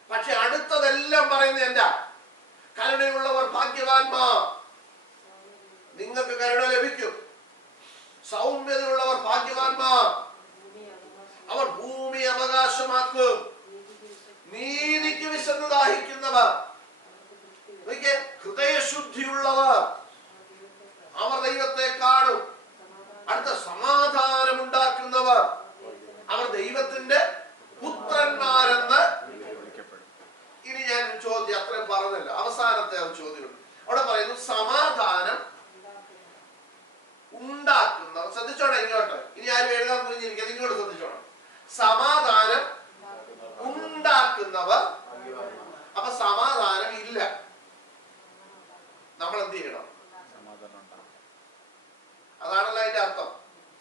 പക്ഷെ അടുത്തതെല്ലാം പറയുന്നത് എന്താ? കരുണയുള്ളവർ ഭാഗ്യവാന്മാർ, നിങ്ങൾക്ക് കരുണ ലഭിക്കും. സൗമ്യതയുള്ളവർ ഭാഗ്യവാന്മാർ, അവർ ഭൂമി അവകാശമാക്കും. നീതിക്ക് വിശന്ന് ദാഹിക്കുന്നവർ, ഹൃദയശുദ്ധിയുള്ളവർ, അവർ ദൈവത്തെ കാണും. അടുത്ത സമാധാനം ഉണ്ടാക്കുന്നവർ, അവർ ദൈവത്തിന്റെ പുത്രന്മാരെന്ന്. ഇനി ഞാൻ ചോദ്യം അത്രയും പറഞ്ഞല്ലോ, അവസാനത്തെ ഒരു ചോദ്യം അവിടെ പറയുന്നു, സമാധാനം ഉണ്ടാക്കുന്നവർ. ശ്രദ്ധിച്ചോണം ഇങ്ങോട്ട്, ഇനി ആരും എഴുതാൻ കുറിഞ്ഞിരിക്കുന്നത് ഇങ്ങോട്ട് ശ്രദ്ധിച്ചോണം. സമാധാനം ഉണ്ടാക്കുന്നവർ. അപ്പൊ സമാധാനം ഇല്ല, നമ്മൾ എന്ത് ചെയ്യണം? അതാണല്ലോ അതിന്റെ അർത്ഥം.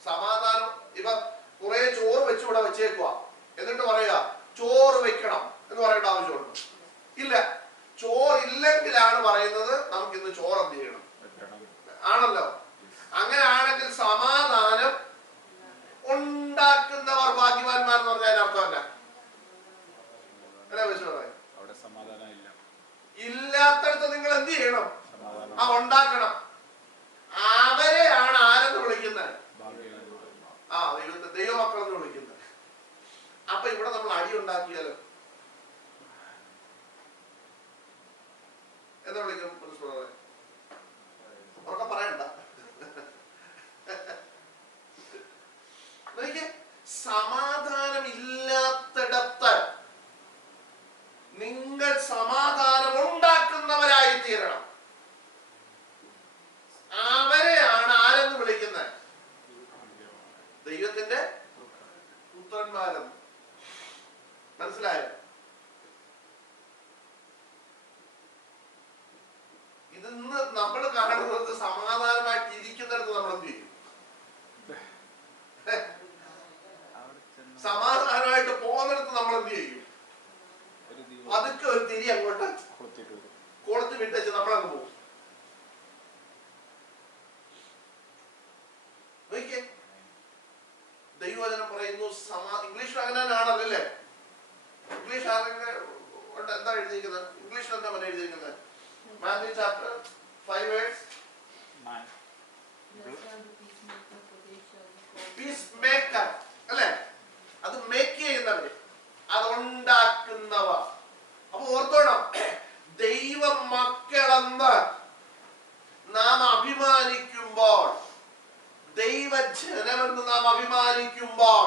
സമാധാനം ഇപ്പൊ കുറെ ചോറ് വെച്ചുകൂടെ വെച്ചേക്കുക, എന്നിട്ട് പറയുക ചോറ് വെക്കണം എന്ന് പറയേണ്ട ആവശ്യമുണ്ട്? ഇല്ല. ചോറില്ലെങ്കിലാണ് പറയുന്നത് നമുക്ക് ഇന്ന് ചോറ് എന്ത് ചെയ്യണം ആണല്ലോ. അങ്ങനെയാണെങ്കിൽ സമാധാനം ഉണ്ടാക്കുന്നവർ ഭാഗ്യവാന്മാർ എന്ന് പറഞ്ഞാൽ അർത്ഥമല്ല. ഇല്ലാത്തടത്ത് നിങ്ങൾ എന്ത് ചെയ്യണം? ഉണ്ടാക്കണം. അവരെയാണ് ആരെന്ന് വിളിക്കുന്നത്? ദൈവമക്കളെന്ന് വിളിക്കുന്നത്. അപ്പൊ ഇവിടെ നമ്മൾ അടി ഉണ്ടാക്കിയാലോ എന്താ വിളിക്കും? ഉറക്കെ പറയണ്ട. സമാധാനം ഇല്ലാത്തിടത്ത് നിങ്ങൾ സമാധാനം ഉണ്ടാക്കുന്നവരായി തീരണം. അവരെയാണ് ആരെന്ന് വിളിക്കുന്നത്? ദൈവത്തിന്റെ പുത്രന്മാരെന്ന്. മനസ്സിലായോ? ഇതിന്ന് നമ്മൾ കാണുന്നത് സമാധാനമായിട്ട് ഇരിക്കുന്നിടത്ത് നമ്മൾ എന്ത് ചെയ്യും? സമാധാനമായിട്ട് പോകുന്നിടത്ത് നമ്മൾ എന്ത് ചെയ്യും? അതൊക്കെ ഒരു തിരി അങ്ങോട്ട് കൊളുത്തി വിട്ടേച്ച് നമ്മളങ്ങ് പോകും. ദൈവവചനം പറയുന്നു ഇംഗ്ലീഷിൽ അങ്ങനെയാണല്ലേ? ഇംഗ്ലീഷ് എന്താ എഴുതിയിരിക്കുന്നത്? ഇംഗ്ലീഷിൽ എന്താ പറഞ്ഞ എഴുതിയിരിക്കുന്നത്? Matthew chapter 5 verse peace maker അല്ലേ? അത് മേക്ക് ചെയ്യുന്നവര്, അത് ഉണ്ടാക്കുന്നവർ. അപ്പൊ ഓർത്തോണം, ദൈവ മക്കളെന്ന് നാം അഭിമാനിക്കുമ്പോൾ, ദൈവജനമെന്ന് നാം അഭിമാനിക്കുമ്പോൾ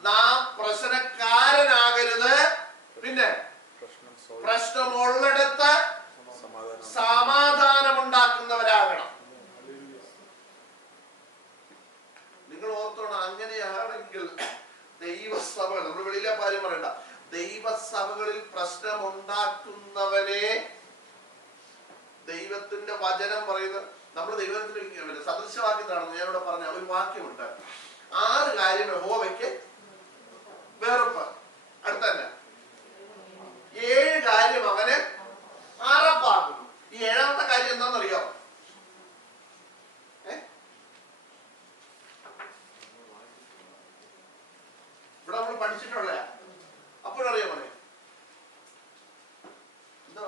നാം പ്രശ്നക്കാരനാകരുത്. പിന്നെ പ്രശ്നമുള്ളിടത്ത് സമാധാനം ഉണ്ടാക്കുന്നവരാകണം. നിങ്ങൾ ഓർത്തോണം, അങ്ങനെയാണെങ്കിൽ ദൈവസഭകൾ, നമ്മൾ വെളിയിലെ കാര്യം പറയണ്ട, ദൈവസഭകളിൽ പ്രശ്നമുണ്ടാക്കുന്നവനെ ദൈവത്തിന്റെ വചനം പറയുന്നത്, നമ്മൾ ദൈവത്തിന് സദൃശവാക്യത്താണെന്ന് ഞാൻ ഇവിടെ പറഞ്ഞ ഒരു വാക്യമുണ്ട്. 6 കാര്യം യഹോവയ്ക്ക് വെറുപ്പ്. അടുത്തന്നെ 7 കാര്യം അവന് അറപ്പാക്കുന്നു. ഈ 7ാമത്തെ കാര്യം എന്താണെന്നറിയോ? ഇവിടെ നമ്മൾ പഠിച്ചിട്ടുള്ള അപ്പോഴറിയാം മോനെ എന്താ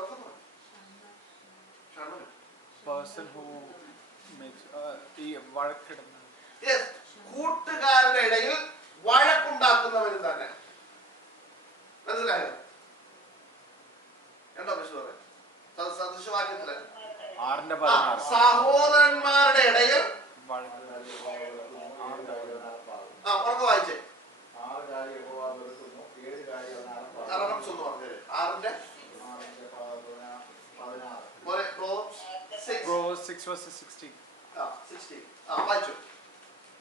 കൂട്ടുകാരുടെ ഇടയിൽ വഴക്കുണ്ടാക്കുന്നവരും തന്നെ. മനസ്സിലായോ? എന്താ സദൃശവാക്യത്തില് സഹോദരന്മാരുടെ ഇടയിൽ ഉറക്കെ വായിച്ചേ. 6 കാര്യം യഹോവ വെറുക്കുന്നു, 7 കാര്യം റെഫറൻസ് ഒന്ന് പറഞ്ഞേ. 6-ന്റെ 16. Proverbs 6:16. വായിച്ചു.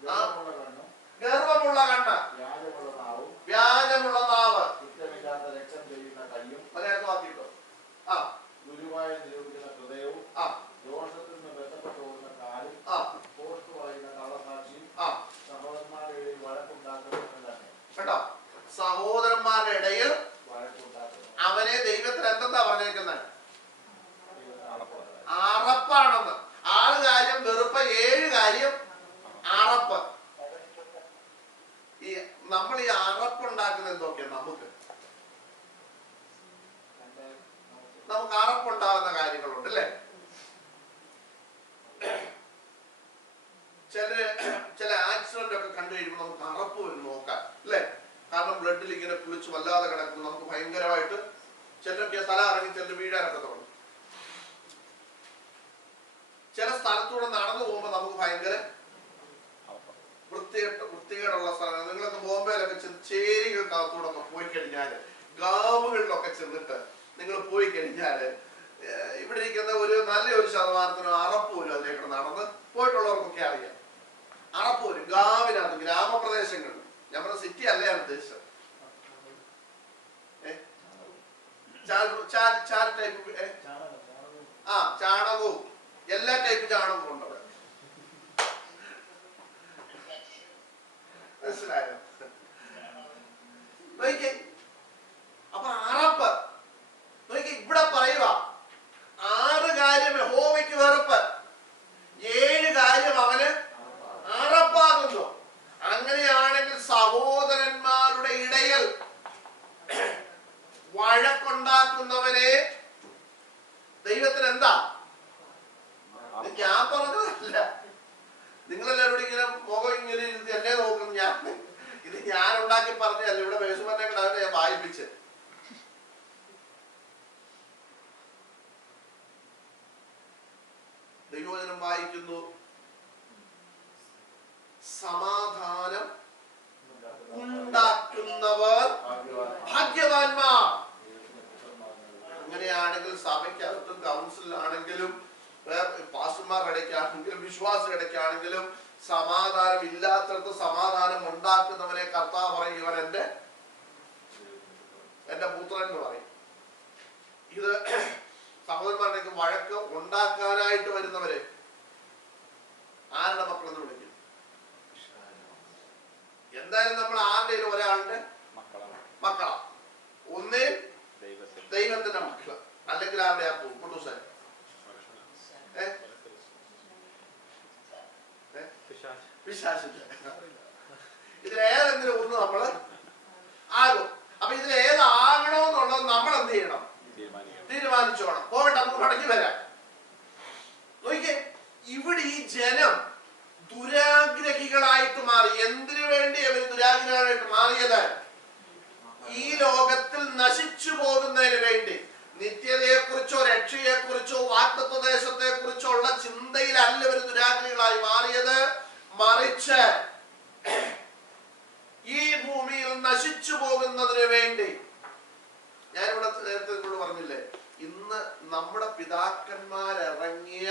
ഗർവമുള്ള കണ്ണും ഗർവമുള്ള കണ്ണ്, വ്യാജമുള്ള നാവും, വ്യാജമുള്ള നാവ്, കുറ്റമില്ലാത്ത രക്തം ചെയ്യുന്ന കയ്യും, മലയാളത്തിൽ വാക്കിട്ടോ. ഗുരുവായ നിരൂപിക്കുന്ന ഹൃദയവും, ദോഷത്തിൽ നിന്ന് ബന്ധപ്പെട്ടു പോകുന്ന കാലും, പോസ്റ്റ് വായുന്ന കള്ളസാക്ഷിയും, സഹോദരന്മാരുടെ ഇടയിൽ വഴക്കുണ്ടാക്കുന്നത് തന്നെ. കേട്ടോ, സഹോദരന്മാരുടെ ഇടയിൽ വഴക്കുണ്ടാക്കുന്നത് അവനെ ദൈവത്തിന് എന്തെന്നാ പറഞ്ഞേക്കുന്നത്? അറപ്പാണെന്ന്. 6 കാര്യം വെറുപ്പ്, 7 കാര്യം അറപ്പ്. ഈ നമ്മൾ ഈ അറപ്പുണ്ടാക്കുന്നത് എന്തൊക്കെയാ? നമുക്ക് അറപ്പുണ്ടാകുന്ന കാര്യങ്ങളുണ്ട് അല്ലേ? ചില ആക്സിഡന്റ് ഒക്കെ കണ്ടു കഴിയുമ്പോൾ നമുക്ക് അറപ്പ് വരും നോക്കാൻ അല്ലേ? കാരണം ബ്ലഡിൽ ഇങ്ങനെ കുളിച്ച് വല്ലാതെ കിടക്കും. നമുക്ക് ഭയങ്കരമായിട്ട് ചിലരൊക്കെ തല ഇറങ്ങി ചിലർ വീഴാനൊക്കെ തുടങ്ങും. ചില സ്ഥലത്തൂടെ നടന്നു പോകുമ്പോൾ നമുക്ക് ഭയങ്കര വൃത്തികേടുള്ള സ്ഥലങ്ങൾ. നിങ്ങളൊക്കെ ബോംബെയിലൊക്കെ ചേരികൾക്കകത്തൂടെ ഒക്കെ പോയി കഴിഞ്ഞാല്, ഗാവുകളിലൊക്കെ ചെന്നിട്ട് നിങ്ങൾ പോയി കഴിഞ്ഞാല്, ഇവിടെ ഇരിക്കുന്ന നല്ലൊരു ശതമാനത്തിനും അറപ്പ് വരും. അതിലേക്ക് നടന്ന് പോയിട്ടുള്ളവർക്കൊക്കെ അറിയാം. അറപ്പ് വരും ഗാവിനകത്ത്, ഗ്രാമപ്രദേശങ്ങളിൽ. ഞാൻ പറഞ്ഞ സിറ്റി അല്ല ഞാൻ ഉദ്ദേശിച്ചത്. ചാണകവും എല്ലാ ടൈപ്പ് ചാണകവും ഉണ്ട് അവിടെ. മനസ്സിലായോ? നോക്കിക്കേ, അപ്പൊ അറപ്പ് നോക്കി ഇവിടെ പറയുക. 6 കാര്യം യഹോവയ്ക്ക് വെറുപ്പ്, 7 കാര്യം അവന് അറപ്പാകുന്നു. അങ്ങനെയാണെങ്കിൽ സഹോദരന്മാരുടെ ഇടയിൽ വഴക്കുണ്ടാക്കുന്നവനെ ദൈവത്തിന് എന്താ? ഞാൻ പറഞ്ഞതല്ല. നിങ്ങളെല്ലാവരും ഇങ്ങനെ മുഖം ഇങ്ങനെ ഇരുത്തി എന്നെ നോക്കുന്നു. ഇത് ഞാൻ ഉണ്ടാക്കി പറഞ്ഞതല്ല. ഇവിടെ വേസുമന്നെ കിടാവിനെ ഞാൻ വായിപ്പിച്ച്. ദൈവവചനം വായിക്കുന്നു. സമാധാനം ഉണ്ടാക്കുന്നവർ ഭാഗ്യവാന്മാർ. അങ്ങനെയാണെങ്കിൽ സഭയ്ക്കകത്തും കൗൺസിലാണെങ്കിലും പാസ്റ്റർമാരുടെ ഇടയ്ക്കാണെങ്കിലും വിശ്വാസികളുടെ ഇടയ്ക്കാണെങ്കിലും സമാധാനം ഇല്ലാത്തടത്ത് സമാധാനം ഉണ്ടാക്കുന്നവനെ കർത്താവ് പറയും, ഇവൻ എന്റെ പുത്രൻ എന്ന് പറയും. ഇത് സഹോദരന്മാരുടെ വഴക്ക് ഉണ്ടാക്കാനായിട്ട് വരുന്നവരെ ആരുടെ മക്കളെന്ന് വിളിക്കും? എന്തായാലും നമ്മൾ ആരുടെയും ഒരാളുടെ മക്കളാ. ഒന്നേ ദൈവത്തിന്റെ മക്കള്, അല്ലെങ്കിൽ ആരുടെയാ കുട്ടൂസൻ? പിശാചിന്റെ. ഇതിലേതെങ്കിലും ഒന്ന് നമ്മള് ആകും. അപ്പൊ ഇതിലേതാകണമെന്നുള്ളത് നമ്മൾ എന്ത് ചെയ്യണം? തീരുമാനിച്ചോണം. പോകട്ടെ, നമുക്ക് മടങ്ങി വരാം. നോക്കിക്കേ, ഇവിടെ ഈ ജനം ദുരാഗ്രഹികളായിട്ട് മാറി. എന്തിനു വേണ്ടി അവർ ദുരാഗ്രഹികളായിട്ട് മാറിയത്? ഈ ലോകത്തിൽ നശിച്ചു പോകുന്നതിന് വേണ്ടി. നിത്യതയെക്കുറിച്ചോ രക്ഷയെക്കുറിച്ചോ വാഗ്ദത്തദേശത്തെ കുറിച്ചോ ഉള്ള ചിന്തയിലല്ല ഇവർ ദുരാഗ്രഹികളായി മാറിയത്. മറിച്ച് ഈ ഭൂമിയിൽ നശിച്ചു പോകുന്നതിന് വേണ്ടി. ഞാനിവിടെ നേരത്തെ നിങ്ങളോട് പറഞ്ഞില്ലേ, ഇന്ന് നമ്മുടെ പിതാക്കന്മാരിറങ്ങിയ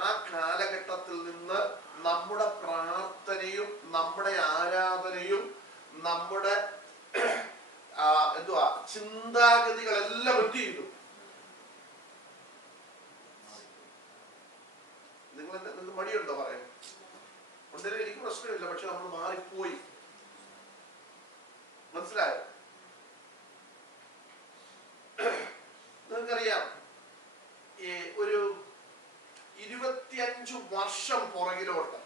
ആ കാലഘട്ടത്തിൽ നിന്ന് നമ്മുടെ പ്രാർത്ഥനയും നമ്മുടെ ആരാധനയും നമ്മുടെ ചിന്താഗതികളെല്ലാം എന്ത് ചെയ്തു? നിങ്ങൾക്ക് മടിയുണ്ടോ പറയാൻ? ഉണ്ടെങ്കിൽ എനിക്ക് പ്രശ്നമില്ല. പക്ഷെ നമ്മൾ മാറിപ്പോയി. മനസ്സിലായോ? നിങ്ങൾക്കറിയാം, ഒരു 25 വർഷം പുറകിലോട്ട്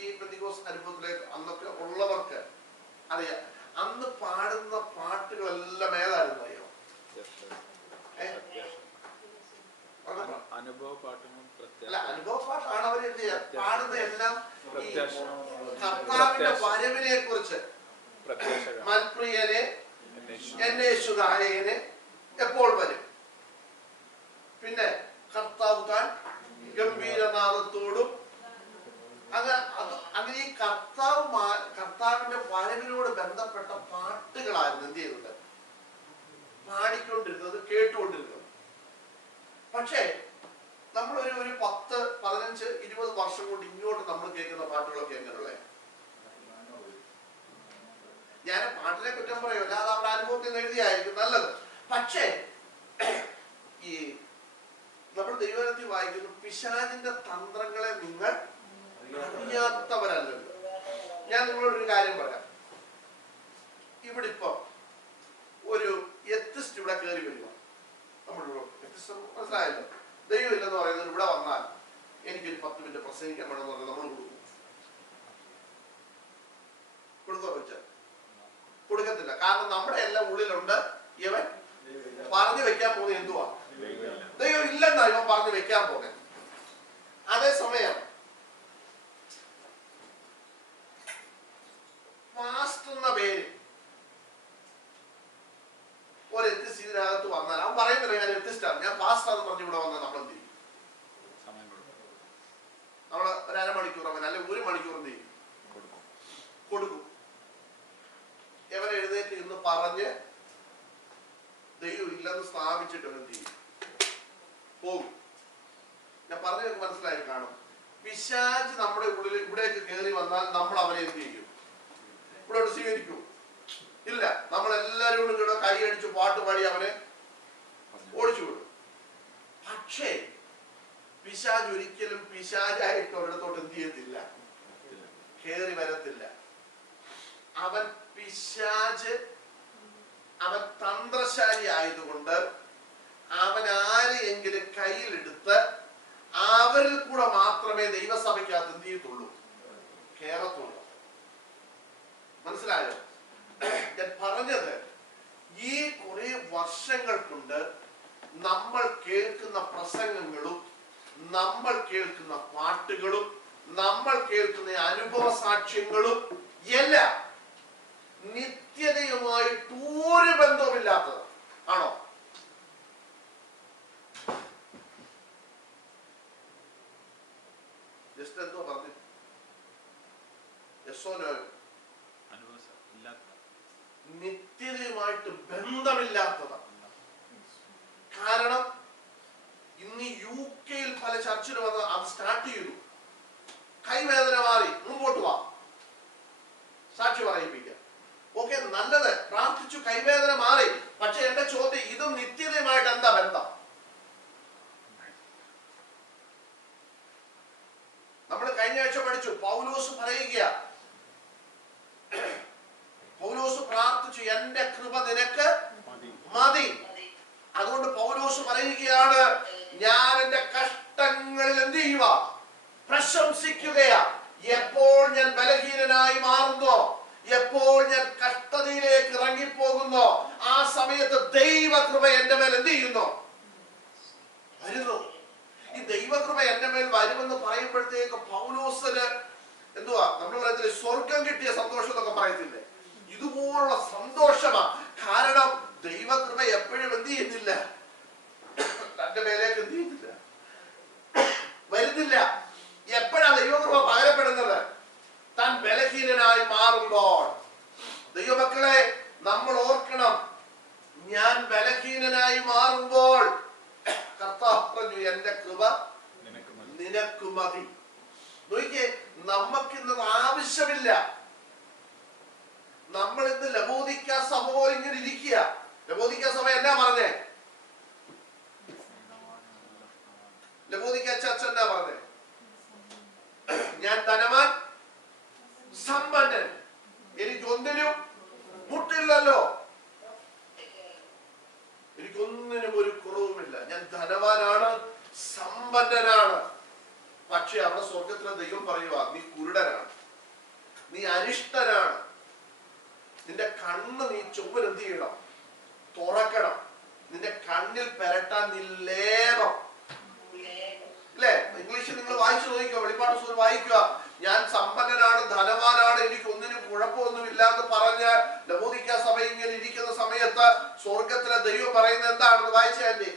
ഈ പെന്തിക്കോസ് അനുഭവത്തിലേക്ക് അന്നൊക്കെ ഉള്ളവർക്ക് അറിയാം. അന്ന് പാടുന്ന പാട്ടുകളെല്ലാം ഏതായിരുന്നു അറിയോ? അനുഭവ പാട്ടാണ് അവർ പാടുന്ന എല്ലാം ഈ കർത്താവിന്റെ വരവിനെ കുറിച്ച്. മൽപ്രിയനെ, എന്നേശുദായകനെ എപ്പോൾ വരും, പിന്നെ കർത്താവ് താൻ വർഷങ്ങളായിരുന്നു എന്ത് ചെയ്തത്, പാടിക്കൊണ്ടിരുന്നത്, കേട്ടുകൊണ്ടിരുന്നത്. പക്ഷേ നമ്മളൊരു 10, 15, 20 വർഷം കൊണ്ട് ഇങ്ങോട്ട് നമ്മൾ കേൾക്കുന്ന പാട്ടുകളൊക്കെ എങ്ങനെയുള്ള, ഞാൻ പാട്ടിനെ കുറ്റം പറയും, അല്ലാതെ നമ്മുടെ അനുഭവത്തിൽ നിന്ന് എഴുതിയായിരിക്കും നല്ലത്. പക്ഷേ ഈ നമ്മൾ ദൈവത്തിൽ വായിക്കുന്നു, പിശാചിന്റെ തന്ത്രങ്ങളെ നിങ്ങൾ അറിയാത്തവരല്ലല്ലോ. ഞാൻ നിങ്ങളോടൊരു കാര്യം പറയാം. ഇവിടെ ഇപ്പൊ ഒരു എത്തിസ്റ്റ് ഇവിടെ കയറി വരിക, നമ്മളിവിടെ മനസ്സിലായല്ലോ, ദൈവം ഇല്ലെന്ന് പറയുന്നത് ഇവിടെ വന്നാൽ എനിക്കൊരു 10 മിനിറ്റ് പ്രസംഗിക്കാൻ വേണമെന്ന് പറഞ്ഞാൽ നമ്മൾ കൊടുക്കോ വെച്ചാൽ കൊടുക്കത്തില്ല. കാരണം നമ്മുടെ എല്ലാം ഉള്ളിലുണ്ട്, ഇവൻ പറഞ്ഞു വെക്കാൻ പോകുന്നത് എന്തുവാ, ദൈവം ഇല്ലെന്നാ ഇവൻ പറഞ്ഞു വെക്കാൻ പോകുന്നത്. അതേസമയം ഫാസ്റ്റ് എന്ന പേര് ഒരു എത്തിസ്റ്റ് ഇതിനകത്ത് വന്നാൽ അവൻ പറയുന്നില്ല ഞാൻ എത്തിസ്റ്റാണ്, ഞാൻ ഫാസ്റ്റാന്ന് പറഞ്ഞ് ഇവിടെ വന്നാൽ നമ്മൾ എന്ത് ചെയ്യും? നമ്മള് ഒരു അരമണിക്കൂർ അവൻ അല്ലെങ്കിൽ 1 മണിക്കൂർ എന്ത് ചെയ്യും? കൊടുക്കും. എവൻ എഴുന്നേറ്റ് ഇന്ന് പറഞ്ഞ് ദൈവം ഇല്ലെന്ന് സ്ഥാപിച്ചിട്ട് എന്ത് ചെയ്യും? പോകും. ഞാൻ പറഞ്ഞതൊക്കെ മനസ്സിലായി കാണും. പിശാച് നമ്മുടെ ഉള്ളിൽ ഇവിടേക്ക് കയറി വന്നാൽ നമ്മൾ അവനെ എന്ത് ചെയ്യും? ഇവിടോട്ട് സ്വീകരിക്കും? ഇല്ല. നമ്മളെല്ലാവരും കൂടെ കൈ അടിച്ച് പാട്ട് പാടി അവനെ ഓടിച്ചു വിടും. പക്ഷേ പിശാച് ഒരിക്കലും പിശാചായിട്ട് ഒരിടത്തോട്ട് എന്ത് ചെയ്യത്തില്ല, കയറി വരത്തില്ല. അവൻ പിശാച്, അവൻ തന്ത്രശാലി ആയതുകൊണ്ട് അവൻ ആരെയെങ്കിലും കയ്യിലെടുത്ത് അവരിൽ കൂടെ മാത്രമേ ദൈവസഭയ്ക്കകത്ത് എന്ത് ചെയ്യത്തുള്ളൂ, കേറത്തുള്ളൂ. മനസ്സിലായോ? ഞാൻ പറഞ്ഞത് ഈ കുറെ വർഷങ്ങൾ കൊണ്ട് നമ്മൾ കേൾക്കുന്ന പ്രസംഗങ്ങളും നമ്മൾ കേൾക്കുന്ന പാട്ടുകളും നമ്മൾ കേൾക്കുന്ന അനുഭവ സാക്ഷ്യങ്ങളും എല്ലാം നിത്യതയുമായിട്ട് ഒരു ബന്ധവുമില്ലാത്തത് ആണോ? ജസ്റ്റ് എന്തോ പറഞ്ഞു, നിത്യതയുമായിട്ട് ബന്ധമില്ലാത്തതാണ്. കാരണം ഇന്ന് UK പല ചർച്ചിൽ വന്ന് അത് സ്റ്റാർട്ട് ചെയ്തു. കൈവേദന മാറി, മുമ്പോട്ട് വാ, സാക്ഷി പറയിപ്പിക്കുക. ഓക്കെ, നല്ലത്, പ്രാർത്ഥിച്ചു, കൈവേദന മാറി. പക്ഷെ എന്റെ ചോദ്യം, ഇതും നിത്യതയുമായിട്ട് എന്താ ബന്ധം? നമ്മൾ കഴിഞ്ഞ ആഴ്ച പഠിച്ചു, പൗലോസ് പറയുക, പൗലോസ് പ്രാർത്ഥിച്ചു, എന്റെ കൃപ നിനക്ക് മതി. അതുകൊണ്ട് പൗലോസ് പറയുകയാണ്, ഞാൻ എന്റെ കഷ്ടങ്ങളിൽ എന്ത് ചെയ്യുക, പ്രശംസിക്കുകയാ. എപ്പോൾ ഞാൻ ബലഹീനനായി മാറുന്നോ, എപ്പോൾ ഞാൻ കഷ്ടതയിലേക്ക് ഇറങ്ങിപ്പോകുന്നോ, ആ സമയത്ത് ദൈവകൃപ എന്റെ മേൽ എന്ത് ചെയ്യുന്നു, വരുന്നു. ഈ ദൈവകൃപ എന്റെ മേൽ വരുമെന്ന് പറയുമ്പോഴത്തേക്ക് പൗലോസിന് എന്തുവാ, നമ്മൾ പറയത്തില്ലേ സ്വർഗം കിട്ടിയ സന്തോഷം എന്നൊക്കെ പറയത്തില്ലേ, ഇതുപോലുള്ള സന്തോഷമാ. കാരണം ദൈവകൃപ എപ്പോഴും എന്ത് ചെയ്യുന്നില്ല, തന്റെ മേലേക്ക് എന്ത് ചെയ്യുന്നില്ല, വരുന്നില്ല. എപ്പോഴാ ദൈവകൃപ പകരപ്പെടുന്നത്? താൻ ബലഹീനനായി മാറുമ്പോൾ. ദൈവമക്കളെ, നമ്മൾ ഓർക്കണം, ഞാൻ ബലഹീനനായി മാറുമ്പോൾ കർത്താവ് പറഞ്ഞു, എന്റെ കൃപ നിനക്ക് മതി. നോക്കിയേ, നമുക്കിന്നത് ആവശ്യമില്ല. നമ്മൾ ഇന്ന് ലബോദിക്ക സഭ പോലെ ഇങ്ങനെ ഇരിക്കുക. ലബോദിക്ക സഭ എന്നാ പറഞ്ഞേ? ലബോദിക്ക ചർച്ച എന്നാ പറഞ്ഞേ? ഞാൻ ധനവാൻ, സമ്പന്നൻ, എനിക്കൊന്നിനും മുട്ടില്ലല്ലോ, എനിക്കൊന്നിനും ഒരു കുറവുമില്ല, ഞാൻ ധനവാനാണ്, സമ്പന്നനാണ്. പക്ഷെ അവിടെ സ്വർഗത്തിലെ ദൈവം പറയുക, നീ കുരുടനാണ്, നീ അരിഷ്ടനാണ്, നിന്റെ കണ്ണ് നീ ചൊവ്വൻ എന്ത് ചെയ്യണം, തുറക്കണം, നിന്റെ കണ്ണിൽ പെരട്ടാൻ നീ ലേപം. അല്ലേ? ഇംഗ്ലീഷിൽ നിങ്ങൾ വായിച്ചു നോക്കിക്കോ, വെളിപ്പാട് പുസ്തകം വായിക്കുക. ഞാൻ സമ്പന്നനാണ്, ധനവാനാണ്, എനിക്ക് ഒന്നിനും കുഴപ്പമൊന്നുമില്ല എന്ന് പറഞ്ഞ് ലബോദിക്ക സഭ ഇങ്ങനെ ഇരിക്കുന്ന സമയത്ത് സ്വർഗത്തിലെ ദൈവം പറയുന്നത് എന്താണെന്ന് വായിച്ചേ.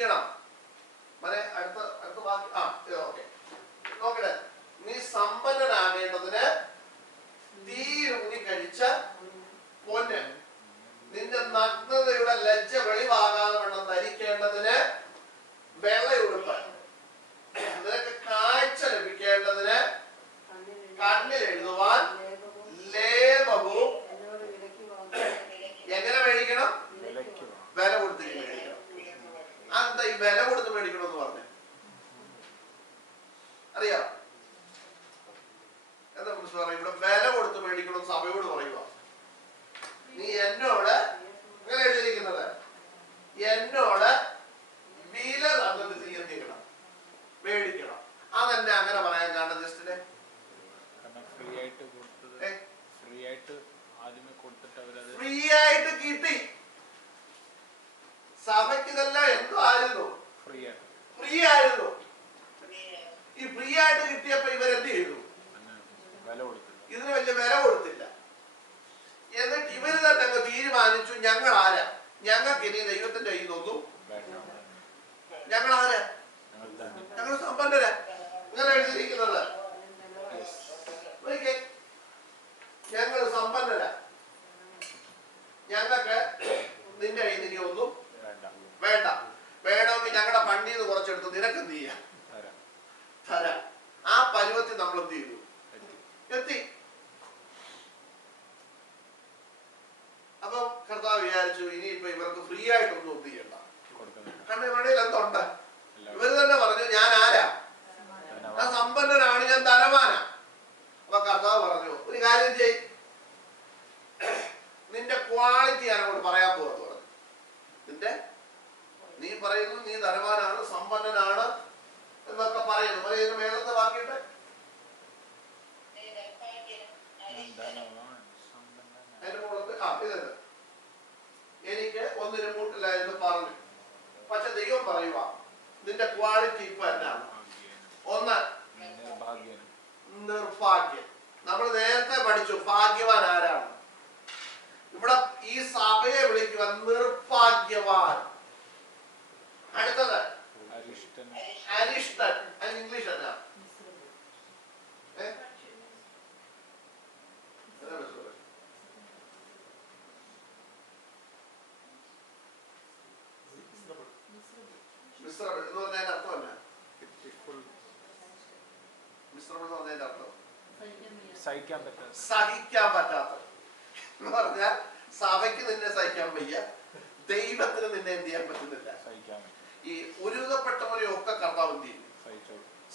മേടിക്കണം. അടുത്ത വാക്ക് ഓക്കെ നോക്കട്ടെ. നീ സമ്പന്നനാകേണ്ടതിന് തീയൂന്നി കഴിച്ച പൊന്ന്, നിന്റെ നഗ്നതയുടെ ലജ്ജ വെളിവാകാതെ വണ്ണം ധരിക്കേണ്ടതിന് വെള്ളയുടുപ്പ്, നിനക്ക് കാഴ്ച ലഭിക്കേണ്ടതിന് കണ്ണിൽ എഴുതുവാൻ ലേപവും. എങ്ങനെ മേടിക്കണം? വില കൊടുത്ത് മേടിക്കണം. അതെന്താ ഈ വില കൊടുത്ത് മേടിക്കണം എന്ന് പറഞ്ഞേ? അറിയാം എന്താ പറയാ? ഇവിടെ വില കൊടുത്ത് മേടിക്കണം സഭയോട് പറയുക. നീ എന്നോട് ഇങ്ങനെ എഴുതിയിരിക്കുന്നത്, എന്നോട് വില തന്നിട്ട് നീ എന്ത് ചെയ്യണം? മേടിക്കണം. അതെന്നെ അങ്ങനെ പറയാൻ കാരണം ജസ്റ്റിനെ ഫ്രീ ആയിട്ട് കിട്ടി. സഭയ്ക്ക് ഇതെല്ലാം എന്തോ ആയിരുന്നു? ഫ്രീ ആയിരുന്നു. ഈ ഫ്രീ ആയിട്ട് കിട്ടിയപ്പോ ഇവരെന്ത് ചെയ്തു? ഇതിന് വലിയ വില കൊടുത്തില്ല. എന്നിട്ട് ഇവര് തന്നെ അങ്ങ് തീരുമാനിച്ചു, ഞങ്ങൾ ആരാ? ഞങ്ങൾക്ക് ഇനി ദൈവത്തിന്റെ കയ്യിൽ നിന്നൊന്നും, ഞങ്ങൾ ആരാ? ഞങ്ങൾ സമ്പന്നരാ. ഇങ്ങനെ എഴുതിയിരിക്കുന്നത് ഞങ്ങൾ സമ്പന്നരാ, ഞങ്ങൾക്ക് നിന്റെ കയ്യിൽ ഇനി ഒന്നും വേണ്ട. വേണമെങ്കിൽ ഞങ്ങളുടെ ഫണ്ടിൽ നിന്ന് കുറച്ചെടുത്ത് നിനക്ക് എന്ത് ചെയ്യാം? തരാം. ആ പരുവത്തിൽ നമ്മൾ എന്ത് ചെയ്തു? എത്തി. അപ്പൊ കർത്താവ് വിചാരിച്ചു ഇനിയിപ്പോ ഇവർക്ക് ഫ്രീ ആയിട്ടൊന്നും ഒന്നും ചെയ്യണ്ട. കാരണം ഇവരുടെ എന്തുണ്ട്? ഇവര് തന്നെ പറഞ്ഞു ഞാൻ ആരാ? ഞാൻ സമ്പന്നനാണ്, ഞാൻ ധനവാനാ. അപ്പൊ കർത്താവ് പറഞ്ഞു ഒരു കാര്യം ചെയ്, നിന്റെ ക്വാളിറ്റി ഞാനങ്ങോട്ട് പറയാൻ പോകുന്നു പറഞ്ഞു. നീ പറയുന്നു നീ ധനവാനാണ്, സമ്പന്നനാണ് എന്നൊക്കെ പറയുന്നു. പറയുന്ന മേളത്തെ വാക്കിയിട്ട് അതിന്റെ മുകളത്ത് ഇതുണ്ട്, എനിക്ക് ഒന്നിനും മൂട്ടില്ല എന്ന് പറഞ്ഞു. പക്ഷെ ദൈവം പറയുക നിന്റെ ക്വാളിറ്റി ഇപ്പൊ എന്നാണ്? ഒന്ന് നിർഭാഗ്യൻ. നമ്മൾ നേരത്തെ പഠിച്ചു ഭാഗ്യവാൻ ആരാണ്. ഇവിടെ ഈ സഭയെ വിളിക്കുക നിർഭാഗ്യവാൻ. അടുത്തത് അരിഷ്ടൻ. അതിന് ഇംഗ്ലീഷ് എന്നാ? മിശ്രബിൾ എന്ന് പറഞ്ഞതിന്റെ അർത്ഥം എന്നാ? മിശ്രബിൾ എന്ന് പറഞ്ഞതിന്റെ അർത്ഥം സഹിക്കാൻ പറ്റാത്ത എന്ന് പറഞ്ഞാൽ സഭയ്ക്ക് നിന്നെ സഹിക്കാൻ വയ്യ, ദൈവത്തിന് നിന്നെ എന്ത് ചെയ്യാൻ പറ്റുന്നില്ല. ഈ ഒരുവിധപ്പെട്ടവരെ ഒക്കെ കർത്താവ് എന്ത് ചെയ്യും?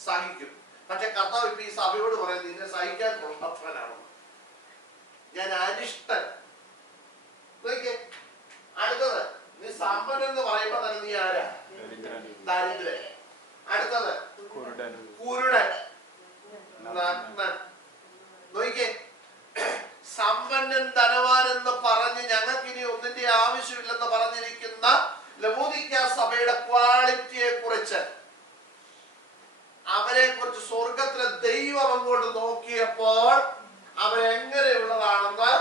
സഹിക്കും. പക്ഷെ കർത്താവ് ഇപ്പൊ ഈ സഭയോട് പറയുന്നത് നിന്നെ സഹിക്കാൻ കൊള്ളാത്തവനാണ്, ഞാൻ അരിഷ്ടൻ. അടുത്തത് നീ സമ്പന്നൻ എന്ന് പറയുമ്പോ തന്നെ നീ ആരാ? ദരിദ്രൻ. അടുത്തത് കുരുടൻ, നഗ്നൻ. നോക്കിക്കേ, സമ്പന്നൻ ധനവാൻ എന്ന് പറഞ്ഞ് ഞങ്ങൾക്ക് ഇനി ഒന്നിന്റെ ആവശ്യമില്ലെന്ന് പറഞ്ഞിരിക്കുന്ന ലവോദിക്ക സഭയുടെ ക്വാളിറ്റിയെ കുറിച്ച്, അവരെ കുറിച്ച് സ്വർഗത്തിലെ ദൈവം അങ്ങോട്ട് നോക്കിയപ്പോൾ അവരെങ്ങനെയുള്ളതാണെന്ന്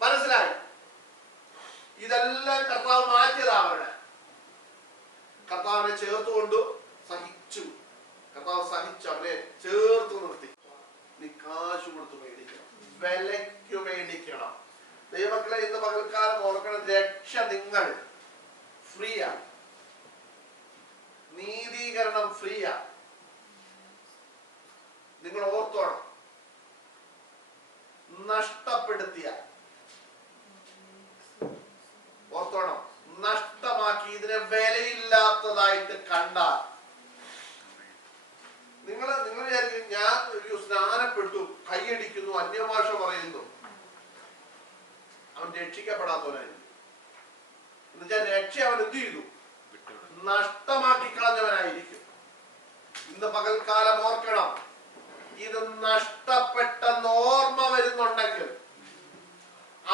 മനസ്സിലായി. ഇതെല്ലാം കർത്താവ് മാറ്റിയതാവരുടെ. കർത്താവിനെ ചേർത്തുകൊണ്ടു സഹിച്ചു. കർത്താവ് സഹിച്ചു, അവരെ ചേർത്ത് നിർത്തി. നീ കാശ് കൊടുത്ത് മേടിക്കണം, വിലയ്ക്ക് മേടിക്കണം. ദൈവമക്കളെ ഇന്ന് പകൽക്കാലം ഓർക്കണം, രക്ഷ നിങ്ങൾ ഫ്രീയാ, നീതീകരണം ഫ്രീയാ. നിങ്ങൾ ഓർത്തോണം, നഷ്ടപ്പെടുത്തിയ ഓർത്തോണം, നഷ്ടമാക്കി ഇതിനെ വിലയില്ലാത്തതായിട്ട് കണ്ടാൽ നിങ്ങൾ വിചാരിക്കും ഞാൻ ഒരു സ്നാനപ്പെട്ടു കൈയടിക്കുന്നു അന്യഭാഷ പറയുന്നു, അവൻ രക്ഷിക്കപ്പെടാത്തവനായിരുന്നു. എന്നുവെച്ചാൽ രക്ഷ അവൻ എന്ത് ചെയ്തു? നഷ്ടമാക്കി കളഞ്ഞവനായിരിക്കും. ഇന്ന് പകൽക്കാലം ഓർക്കണം, ഇത് നഷ്ടപ്പെട്ടെന്ന് ഓർമ്മ വരുന്നുണ്ടെങ്കിൽ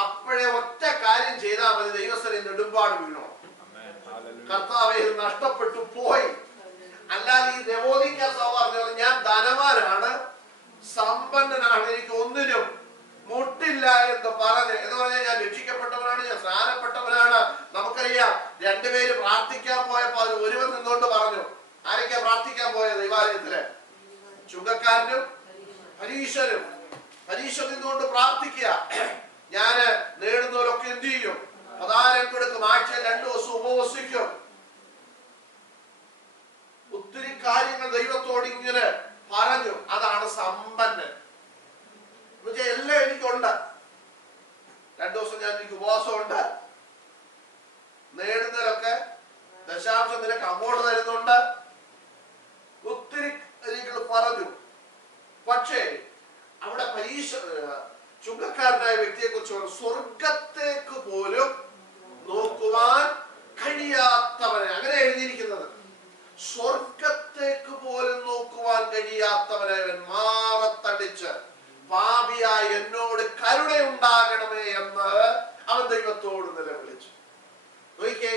അപ്പോഴേ ഒറ്റ കാര്യം ചെയ്താൽ മതി, ദൈവസ്ഥനെ നെടുമ്പാട് വീണോ. കർത്താവേ ഇത് നഷ്ടപ്പെട്ടു പോയി. അല്ലാതെ ഈ ലവോദിക്ക സഭ പറഞ്ഞത് ഞാൻ ധനവാനാണ്, സമ്പന്നനാണ്, എനിക്ക് ഒന്നിനും മുട്ടില്ല എന്ന് പറഞ്ഞ് എന്ന് പറഞ്ഞാൽ ഞാൻ രക്ഷിക്കപ്പെട്ടവനാണ്, ഞാൻ സ്നാനപ്പെട്ടവനാണ്. നമുക്കറിയാം രണ്ടുപേര് പ്രാർത്ഥിക്കാൻ പോയപ്പോ അതിൽ ഒരുവൻ നിന്നുകൊണ്ട് പറഞ്ഞു. ആരൊക്കെയാ പ്രാർത്ഥിക്കാൻ പോയത് ദൈവാലയത്തില്? ചുങ്കക്കാരനും പരീശനും. പരീശ നിന്നുകൊണ്ട് പ്രാർത്ഥിക്കുക. ഞാന് നേടുന്നവരൊക്കെ എന്ത് ചെയ്യും? പതാരം കൊടുക്കും, ആഴ്ചയിൽ 2 ദിവസം ഉപവസിക്കും. ഒത്തിരി കാര്യങ്ങൾ ദൈവത്തോട് ഇങ്ങനെ പറഞ്ഞു. അതാണ് സമ്പന്നൻ. എല്ലാം എനിക്കുണ്ട്. 2 ദിവസം എനിക്ക് ഉപവാസമുണ്ട്, നേടുന്നതിലൊക്കെ ദശാംശം നിനക്ക് അങ്ങോട്ട് തരുന്നുണ്ട്, ഒത്തിരി കാര്യങ്ങൾ പറഞ്ഞു. പക്ഷേ അവിടെ പരീക്ഷ ചുങ്കക്കാരനായ വ്യക്തിയെ കുറിച്ച് സ്വർഗത്തേക്ക് പോലും നോക്കുവാൻ കഴിയാത്തവനെ, അങ്ങനെ എഴുതിയിരിക്കുന്നത്. സ്വർഗത്തേക്ക് പോലും നോക്കുവാൻ കഴിയാത്തവനെ മാറത്തടിച്ച് പാപിയായ എന്നോട് കരുണയുണ്ടാകണമേ എന്ന് അവൻ ദൈവത്തോട് നിലവിളിച്ചു. നോക്കിക്കേ,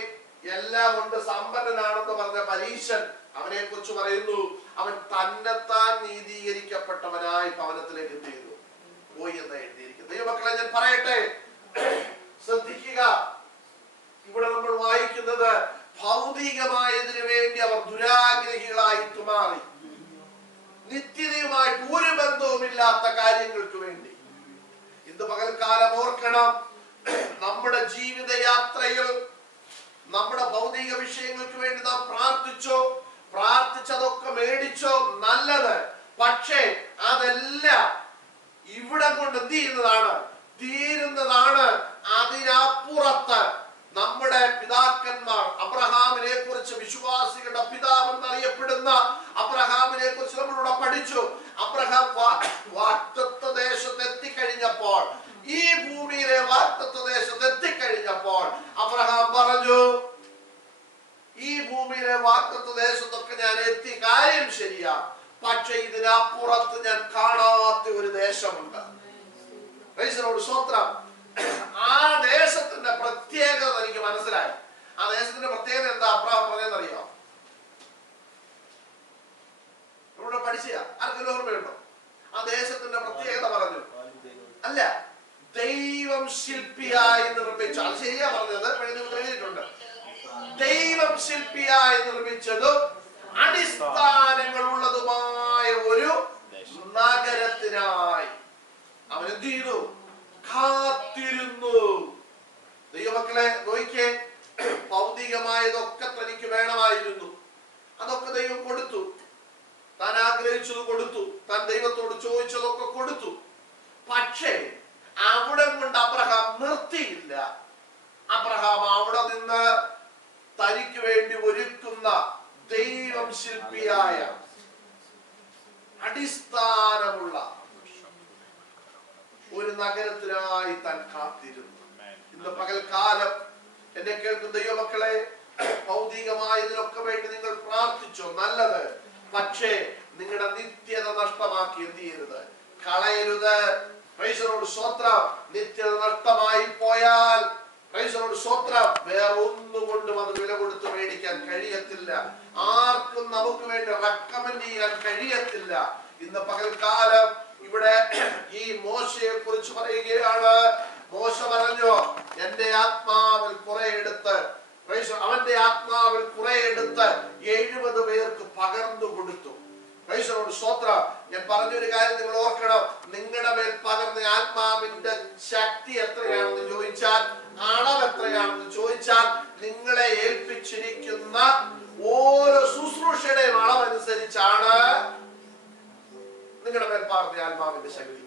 എല്ലാം കൊണ്ട് സമ്പന്നനാണെന്ന് പറഞ്ഞ പരീശൻ അവനെ കുറിച്ച് പറയുന്നു, അവൻ തന്നെത്താൻ നീതീകരിക്കപ്പെട്ടവനായി ഭവനത്തിലേക്ക് എന്ത് ചെയ്തു? പോയി എന്ന് എഴുതിയിരിക്കുന്നു. ദൈവമക്കളെ, ഞാൻ പറയട്ടെ, ശ്രദ്ധിക്കുക. ഇവിടെ നമ്മൾ വായിക്കുന്നത് ഭൗതികമായതിനു വേണ്ടി അവർ ദുരാഗ്രഹികളായിട്ട് മാറി. നിത്യതയുമായിട്ട് ഒരു ബന്ധവുമില്ലാത്ത കാര്യങ്ങൾക്ക് വേണ്ടി. ഇന്ന് പകൽക്കാലം ഓർക്കണം, നമ്മുടെ ജീവിതയാത്രയിൽ നമ്മുടെ ഭൗതിക വിഷയങ്ങൾക്ക് വേണ്ടി നാം പ്രാർത്ഥിച്ചതൊക്കെ മേടിച്ചോ, നല്ലത്. പക്ഷേ അതെല്ലാം ഇവിടെ കൊണ്ട് എന്ത് ചെയ്യുന്നതാണ്? തീരുന്നതാണ്. അതിനപ്പുറത്ത് നമ്മുടെ പിതാക്കന്മാർ, അബ്രഹാമിനെ കുറിച്ച്, വിശ്വാസികളുടെ പിതാവെന്ന് അറിയപ്പെടുന്ന അബ്രഹാമിനെ കുറിച്ച് നമ്മളിവിടെ പഠിച്ചു. അബ്രഹാം വാഗ്ദത്ത ദേശത്ത് എത്തിക്കഴിഞ്ഞപ്പോൾ, ഈ ഭൂമിയിലെ വാഗ്ദത്ത ദേശത്ത് എത്തിക്കഴിഞ്ഞപ്പോൾ അബ്രഹാം പറഞ്ഞു, ഈ ഭൂമിയിലെ വാഗ്ദത്ത ദേശത്തൊക്കെ ഞാൻ എത്തി, കാര്യം ശരിയാ, പക്ഷെ ഇതിനപ്പുറത്ത് ഞാൻ കാണാത്ത ഒരു ദേശമുണ്ട്. സ്വത്രം. ആ ദേശത്തിന്റെ പ്രത്യേകത എനിക്ക് മനസ്സിലായി. ആ ദേശത്തിന്റെ പ്രത്യേകത എന്താ അബ്രഹാം പറഞ്ഞെന്നറിയോ? ഇവിടെ പഠിച്ച ആർക്കെങ്കിലും ഓർമ്മയുണ്ടോ? ആ ദേശത്തിന്റെ പ്രത്യേകത പറഞ്ഞു. അല്ല, ദൈവം ശില്പിയായി നിർമ്മിച്ചു. അത് ശരിയാ പറഞ്ഞത്, എഴുതിയിട്ടുണ്ട്. ദൈവം ശില്പിയായി നിർമ്മിച്ചതും അടിസ്ഥാനങ്ങൾ ഉള്ളതുമായ ഒരു നഗരത്തിനായി അവൻ എന്ത് ചെയ്തു? കാത്തിരുന്നു. ദൈവമക്കളെ, നോക്കിക്കേ, ഭൗതികമായതൊക്കെ തനിക്ക് വേണമായിരുന്നു. അതൊക്കെ ദൈവം കൊടുത്തു. താൻ ആഗ്രഹിച്ചത് കൊടുത്തു. താൻ ദൈവത്തോട് ചോദിച്ചതൊക്കെ കൊടുത്തു. പക്ഷേ അവിടെ കൊണ്ട് അബ്രഹാം നിർത്തിയില്ല. അബ്രഹാം അവിടെ നിന്ന് തനിക്ക് വേണ്ടി ഒരുക്കുന്ന ദൈവം ശില്പിയായ അടിസ്ഥാനമുള്ള ഒരു നഗരത്തിനായി താൻ കാത്തിരുന്നു. ഇന്ന് പകൽക്കാലം എന്നെ കേൾക്കുന്ന ദൈവമക്കളെ, ഭൗതികമായതിനൊക്കെ വേണ്ടി നിങ്ങൾ പ്രാർത്ഥിച്ചോ, നല്ലത്. പക്ഷേ നിങ്ങളുടെ നിത്യത നഷ്ടമാക്കി എന്ത് ചെയ്യരുത്? കളയരുത്. പ്രൈസലോട് സ്വത്രം. നിത്യത നഷ്ടമായി പോയാൽ പ്രൈസലോട് സ്വത്രം, വേറെ ഒന്നുകൊണ്ടും അത് വില കൊടുത്ത് മേടിക്കാൻ കഴിയത്തില്ല. ആർക്കും നമുക്ക് വേണ്ടി റെക്കമെൻഡ് ചെയ്യാൻ കഴിയത്തില്ല. ഇന്ന് പകൽക്കാലം ഇവിടെ ഈ മോശയെ കുറിച്ച് പറയുകയാണ്. മോശ പറഞ്ഞു, എന്റെ ആത്മാവിൽ കുറെ എടുത്ത്, അവന്റെ ആത്മാവിൽ കുറെ എടുത്ത് 70 പേർക്ക് പകർന്നു കൊടുത്തു. പ്രൈസലോട് സ്വത്രം. ഞാൻ പറഞ്ഞൊരു കാര്യം നിങ്ങൾ ഓർക്കണം, നിങ്ങളുടെ മേൽ പകർന്ന ആത്മാവിന്റെ ശക്തി എത്രയാണെന്ന് ചോദിച്ചാൽ, അളവ് എത്രയാണെന്ന് ചോദിച്ചാൽ, നിങ്ങളെ ഏൽപ്പിച്ചിരിക്കുന്ന ഓരോ ശുശ്രൂഷയുടെയും അളവനുസരിച്ചാണ് നിങ്ങളുടെ മേൽ പകർന്ന ആത്മാവിന്റെ ശക്തി.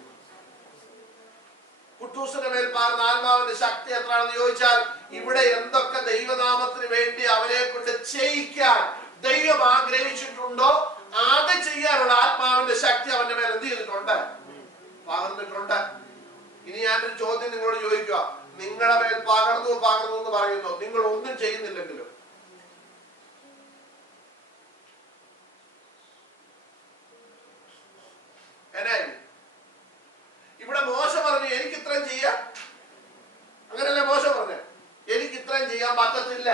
കുട്ടൂസിന്റെ മേൽ പകർന്ന ആത്മാവിന്റെ ശക്തി എത്രയാണെന്ന് ചോദിച്ചാൽ, ഇവിടെ എന്തൊക്കെ ദൈവനാമത്തിന് വേണ്ടി അവരെ കൊണ്ട് ചെയ്യിക്കാൻ ദൈവം ആഗ്രഹിച്ചിട്ടുണ്ടോ അത് ചെയ്യാനുള്ള ആത്മാവിന്റെ ശക്തി അവന്റെ മേൽ എന്ത് ചെയ്തിട്ടുണ്ട്? പകർന്നിട്ടുണ്ട്. ഇനി ഞാനൊരു ചോദ്യം നിങ്ങളോട് ചോദിക്കുക, നിങ്ങളുടെ മേൽ പകർന്നു എന്ന് പറയുന്നു, നിങ്ങൾ ഒന്നും ചെയ്യുന്നില്ലെങ്കിലും എന്നായി? ഇവിടെ മോശ പറഞ്ഞു എനിക്ക് ഇത്രയും ചെയ്യാം, അങ്ങനല്ലേ മോശ പറഞ്ഞേ? എനിക്ക് ഇത്രയും ചെയ്യാൻ പറ്റത്തില്ല,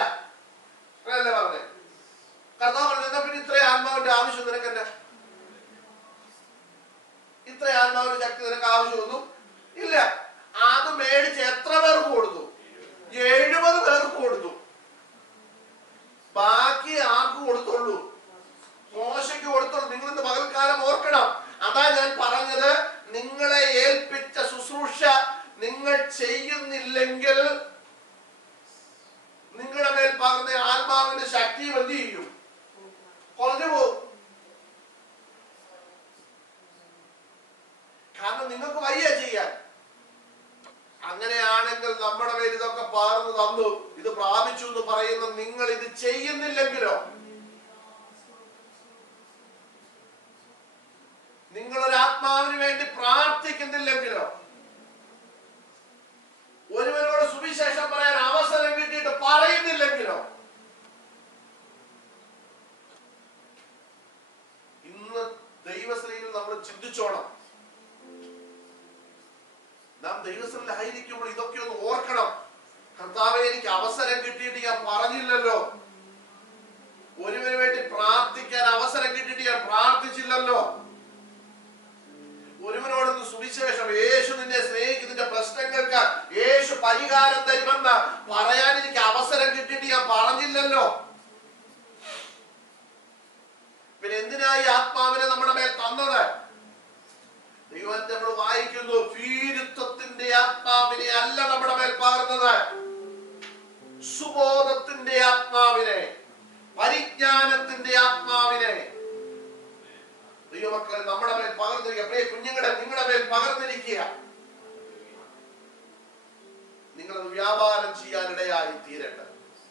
അങ്ങനല്ലേ പറഞ്ഞേ? കർത്താവ് പറഞ്ഞു, എന്നാ പിന്നെ ഇത്രയും ആത്മാവിന്റെ ആവശ്യം നിനക്ക് തന്നെ? ഇത്രയും ആത്മാവിന്റെ ശക്തി നിനക്ക് ആവശ്യമൊന്നും ഇല്ല. അത് മേടിച്ച് എത്ര പേർക്ക് കൊടുത്തു? 70 പേർക്ക് കൊടുത്തു. ചെയ്യുന്നില്ലെങ്കിൽ നിങ്ങളുടെ മേൽ പകർന്ന ആത്മാവിന്റെ ശക്തി എന്ത് ചെയ്യും? കുറഞ്ഞു പോകും. കാരണം നിങ്ങൾക്ക് വയ്യ ചെയ്യാൻ. അങ്ങനെയാണെങ്കിൽ നമ്മുടെ മേൽ ഇതൊക്കെ പകർന്നു തന്നു, ഇത് പ്രാപിച്ചു എന്ന് പറയുന്ന നിങ്ങൾ ഇത് ചെയ്യുന്നില്ലെങ്കിലോ, നിങ്ങളൊരു ആത്മാവിന് വേണ്ടി പ്രാർത്ഥിക്കുന്നില്ലെങ്കിലോ, ഒരുവരോട് സുവിശേഷം പറയാൻ അവസരം കിട്ടിയിട്ട് പറയുന്നില്ലെങ്കിലോ, ഇന്ന് ദൈവശ്രീയിൽ നമ്മൾ ചിന്തിച്ചോണം. നാം ദൈവശ്രീയിലായിരിക്കുമ്പോൾ ഇതൊക്കെ ഒന്ന് ഓർക്കണം. കർത്താവേ, എനിക്ക് അവസരം കിട്ടിയിട്ട് ഞാൻ പറഞ്ഞില്ലല്ലോ, ഒരുവന് വേണ്ടി പ്രാർത്ഥിക്കാൻ അവസരം കിട്ടിയിട്ട് ഞാൻ പ്രാർത്ഥിച്ചില്ലല്ലോ, ഒരുവനോടൊന്ന് സുവിശേഷം, യേശു നിന്നെ സ്നേഹിക്കും, നിന്റെ പ്രശ്നങ്ങൾക്ക് യേശു പരിഹാരം തരുമെന്ന് പറയാൻ എനിക്ക് അവസരം കിട്ടിയിട്ട് ഞാൻ പറഞ്ഞില്ലല്ലോ. പിന്നെ എന്തിനായി ആത്മാവിനെ നമ്മുടെ മേൽ തന്നത്? ദൈവത്തെ നമ്മൾ വായിക്കുന്നു, ഭീരുത്വത്തിന്റെ ആത്മാവിനെ അല്ല നമ്മുടെ മേൽ പകർന്നത്, സുബോധത്തിന്റെ ആത്മാവിനെ, പരിജ്ഞാനത്തിന്റെ ആത്മാവിനെ ദൈവമക്കളെ നമ്മുടെ മേൽ പകർന്നിരിക്കുക. പ്രിയ കുഞ്ഞുങ്ങളെ, നിങ്ങളുടെ മേൽ പകർന്നിരിക്കുക. നിങ്ങളത് വ്യാപാരം ചെയ്യാനിടയായി തീരട്ടെ.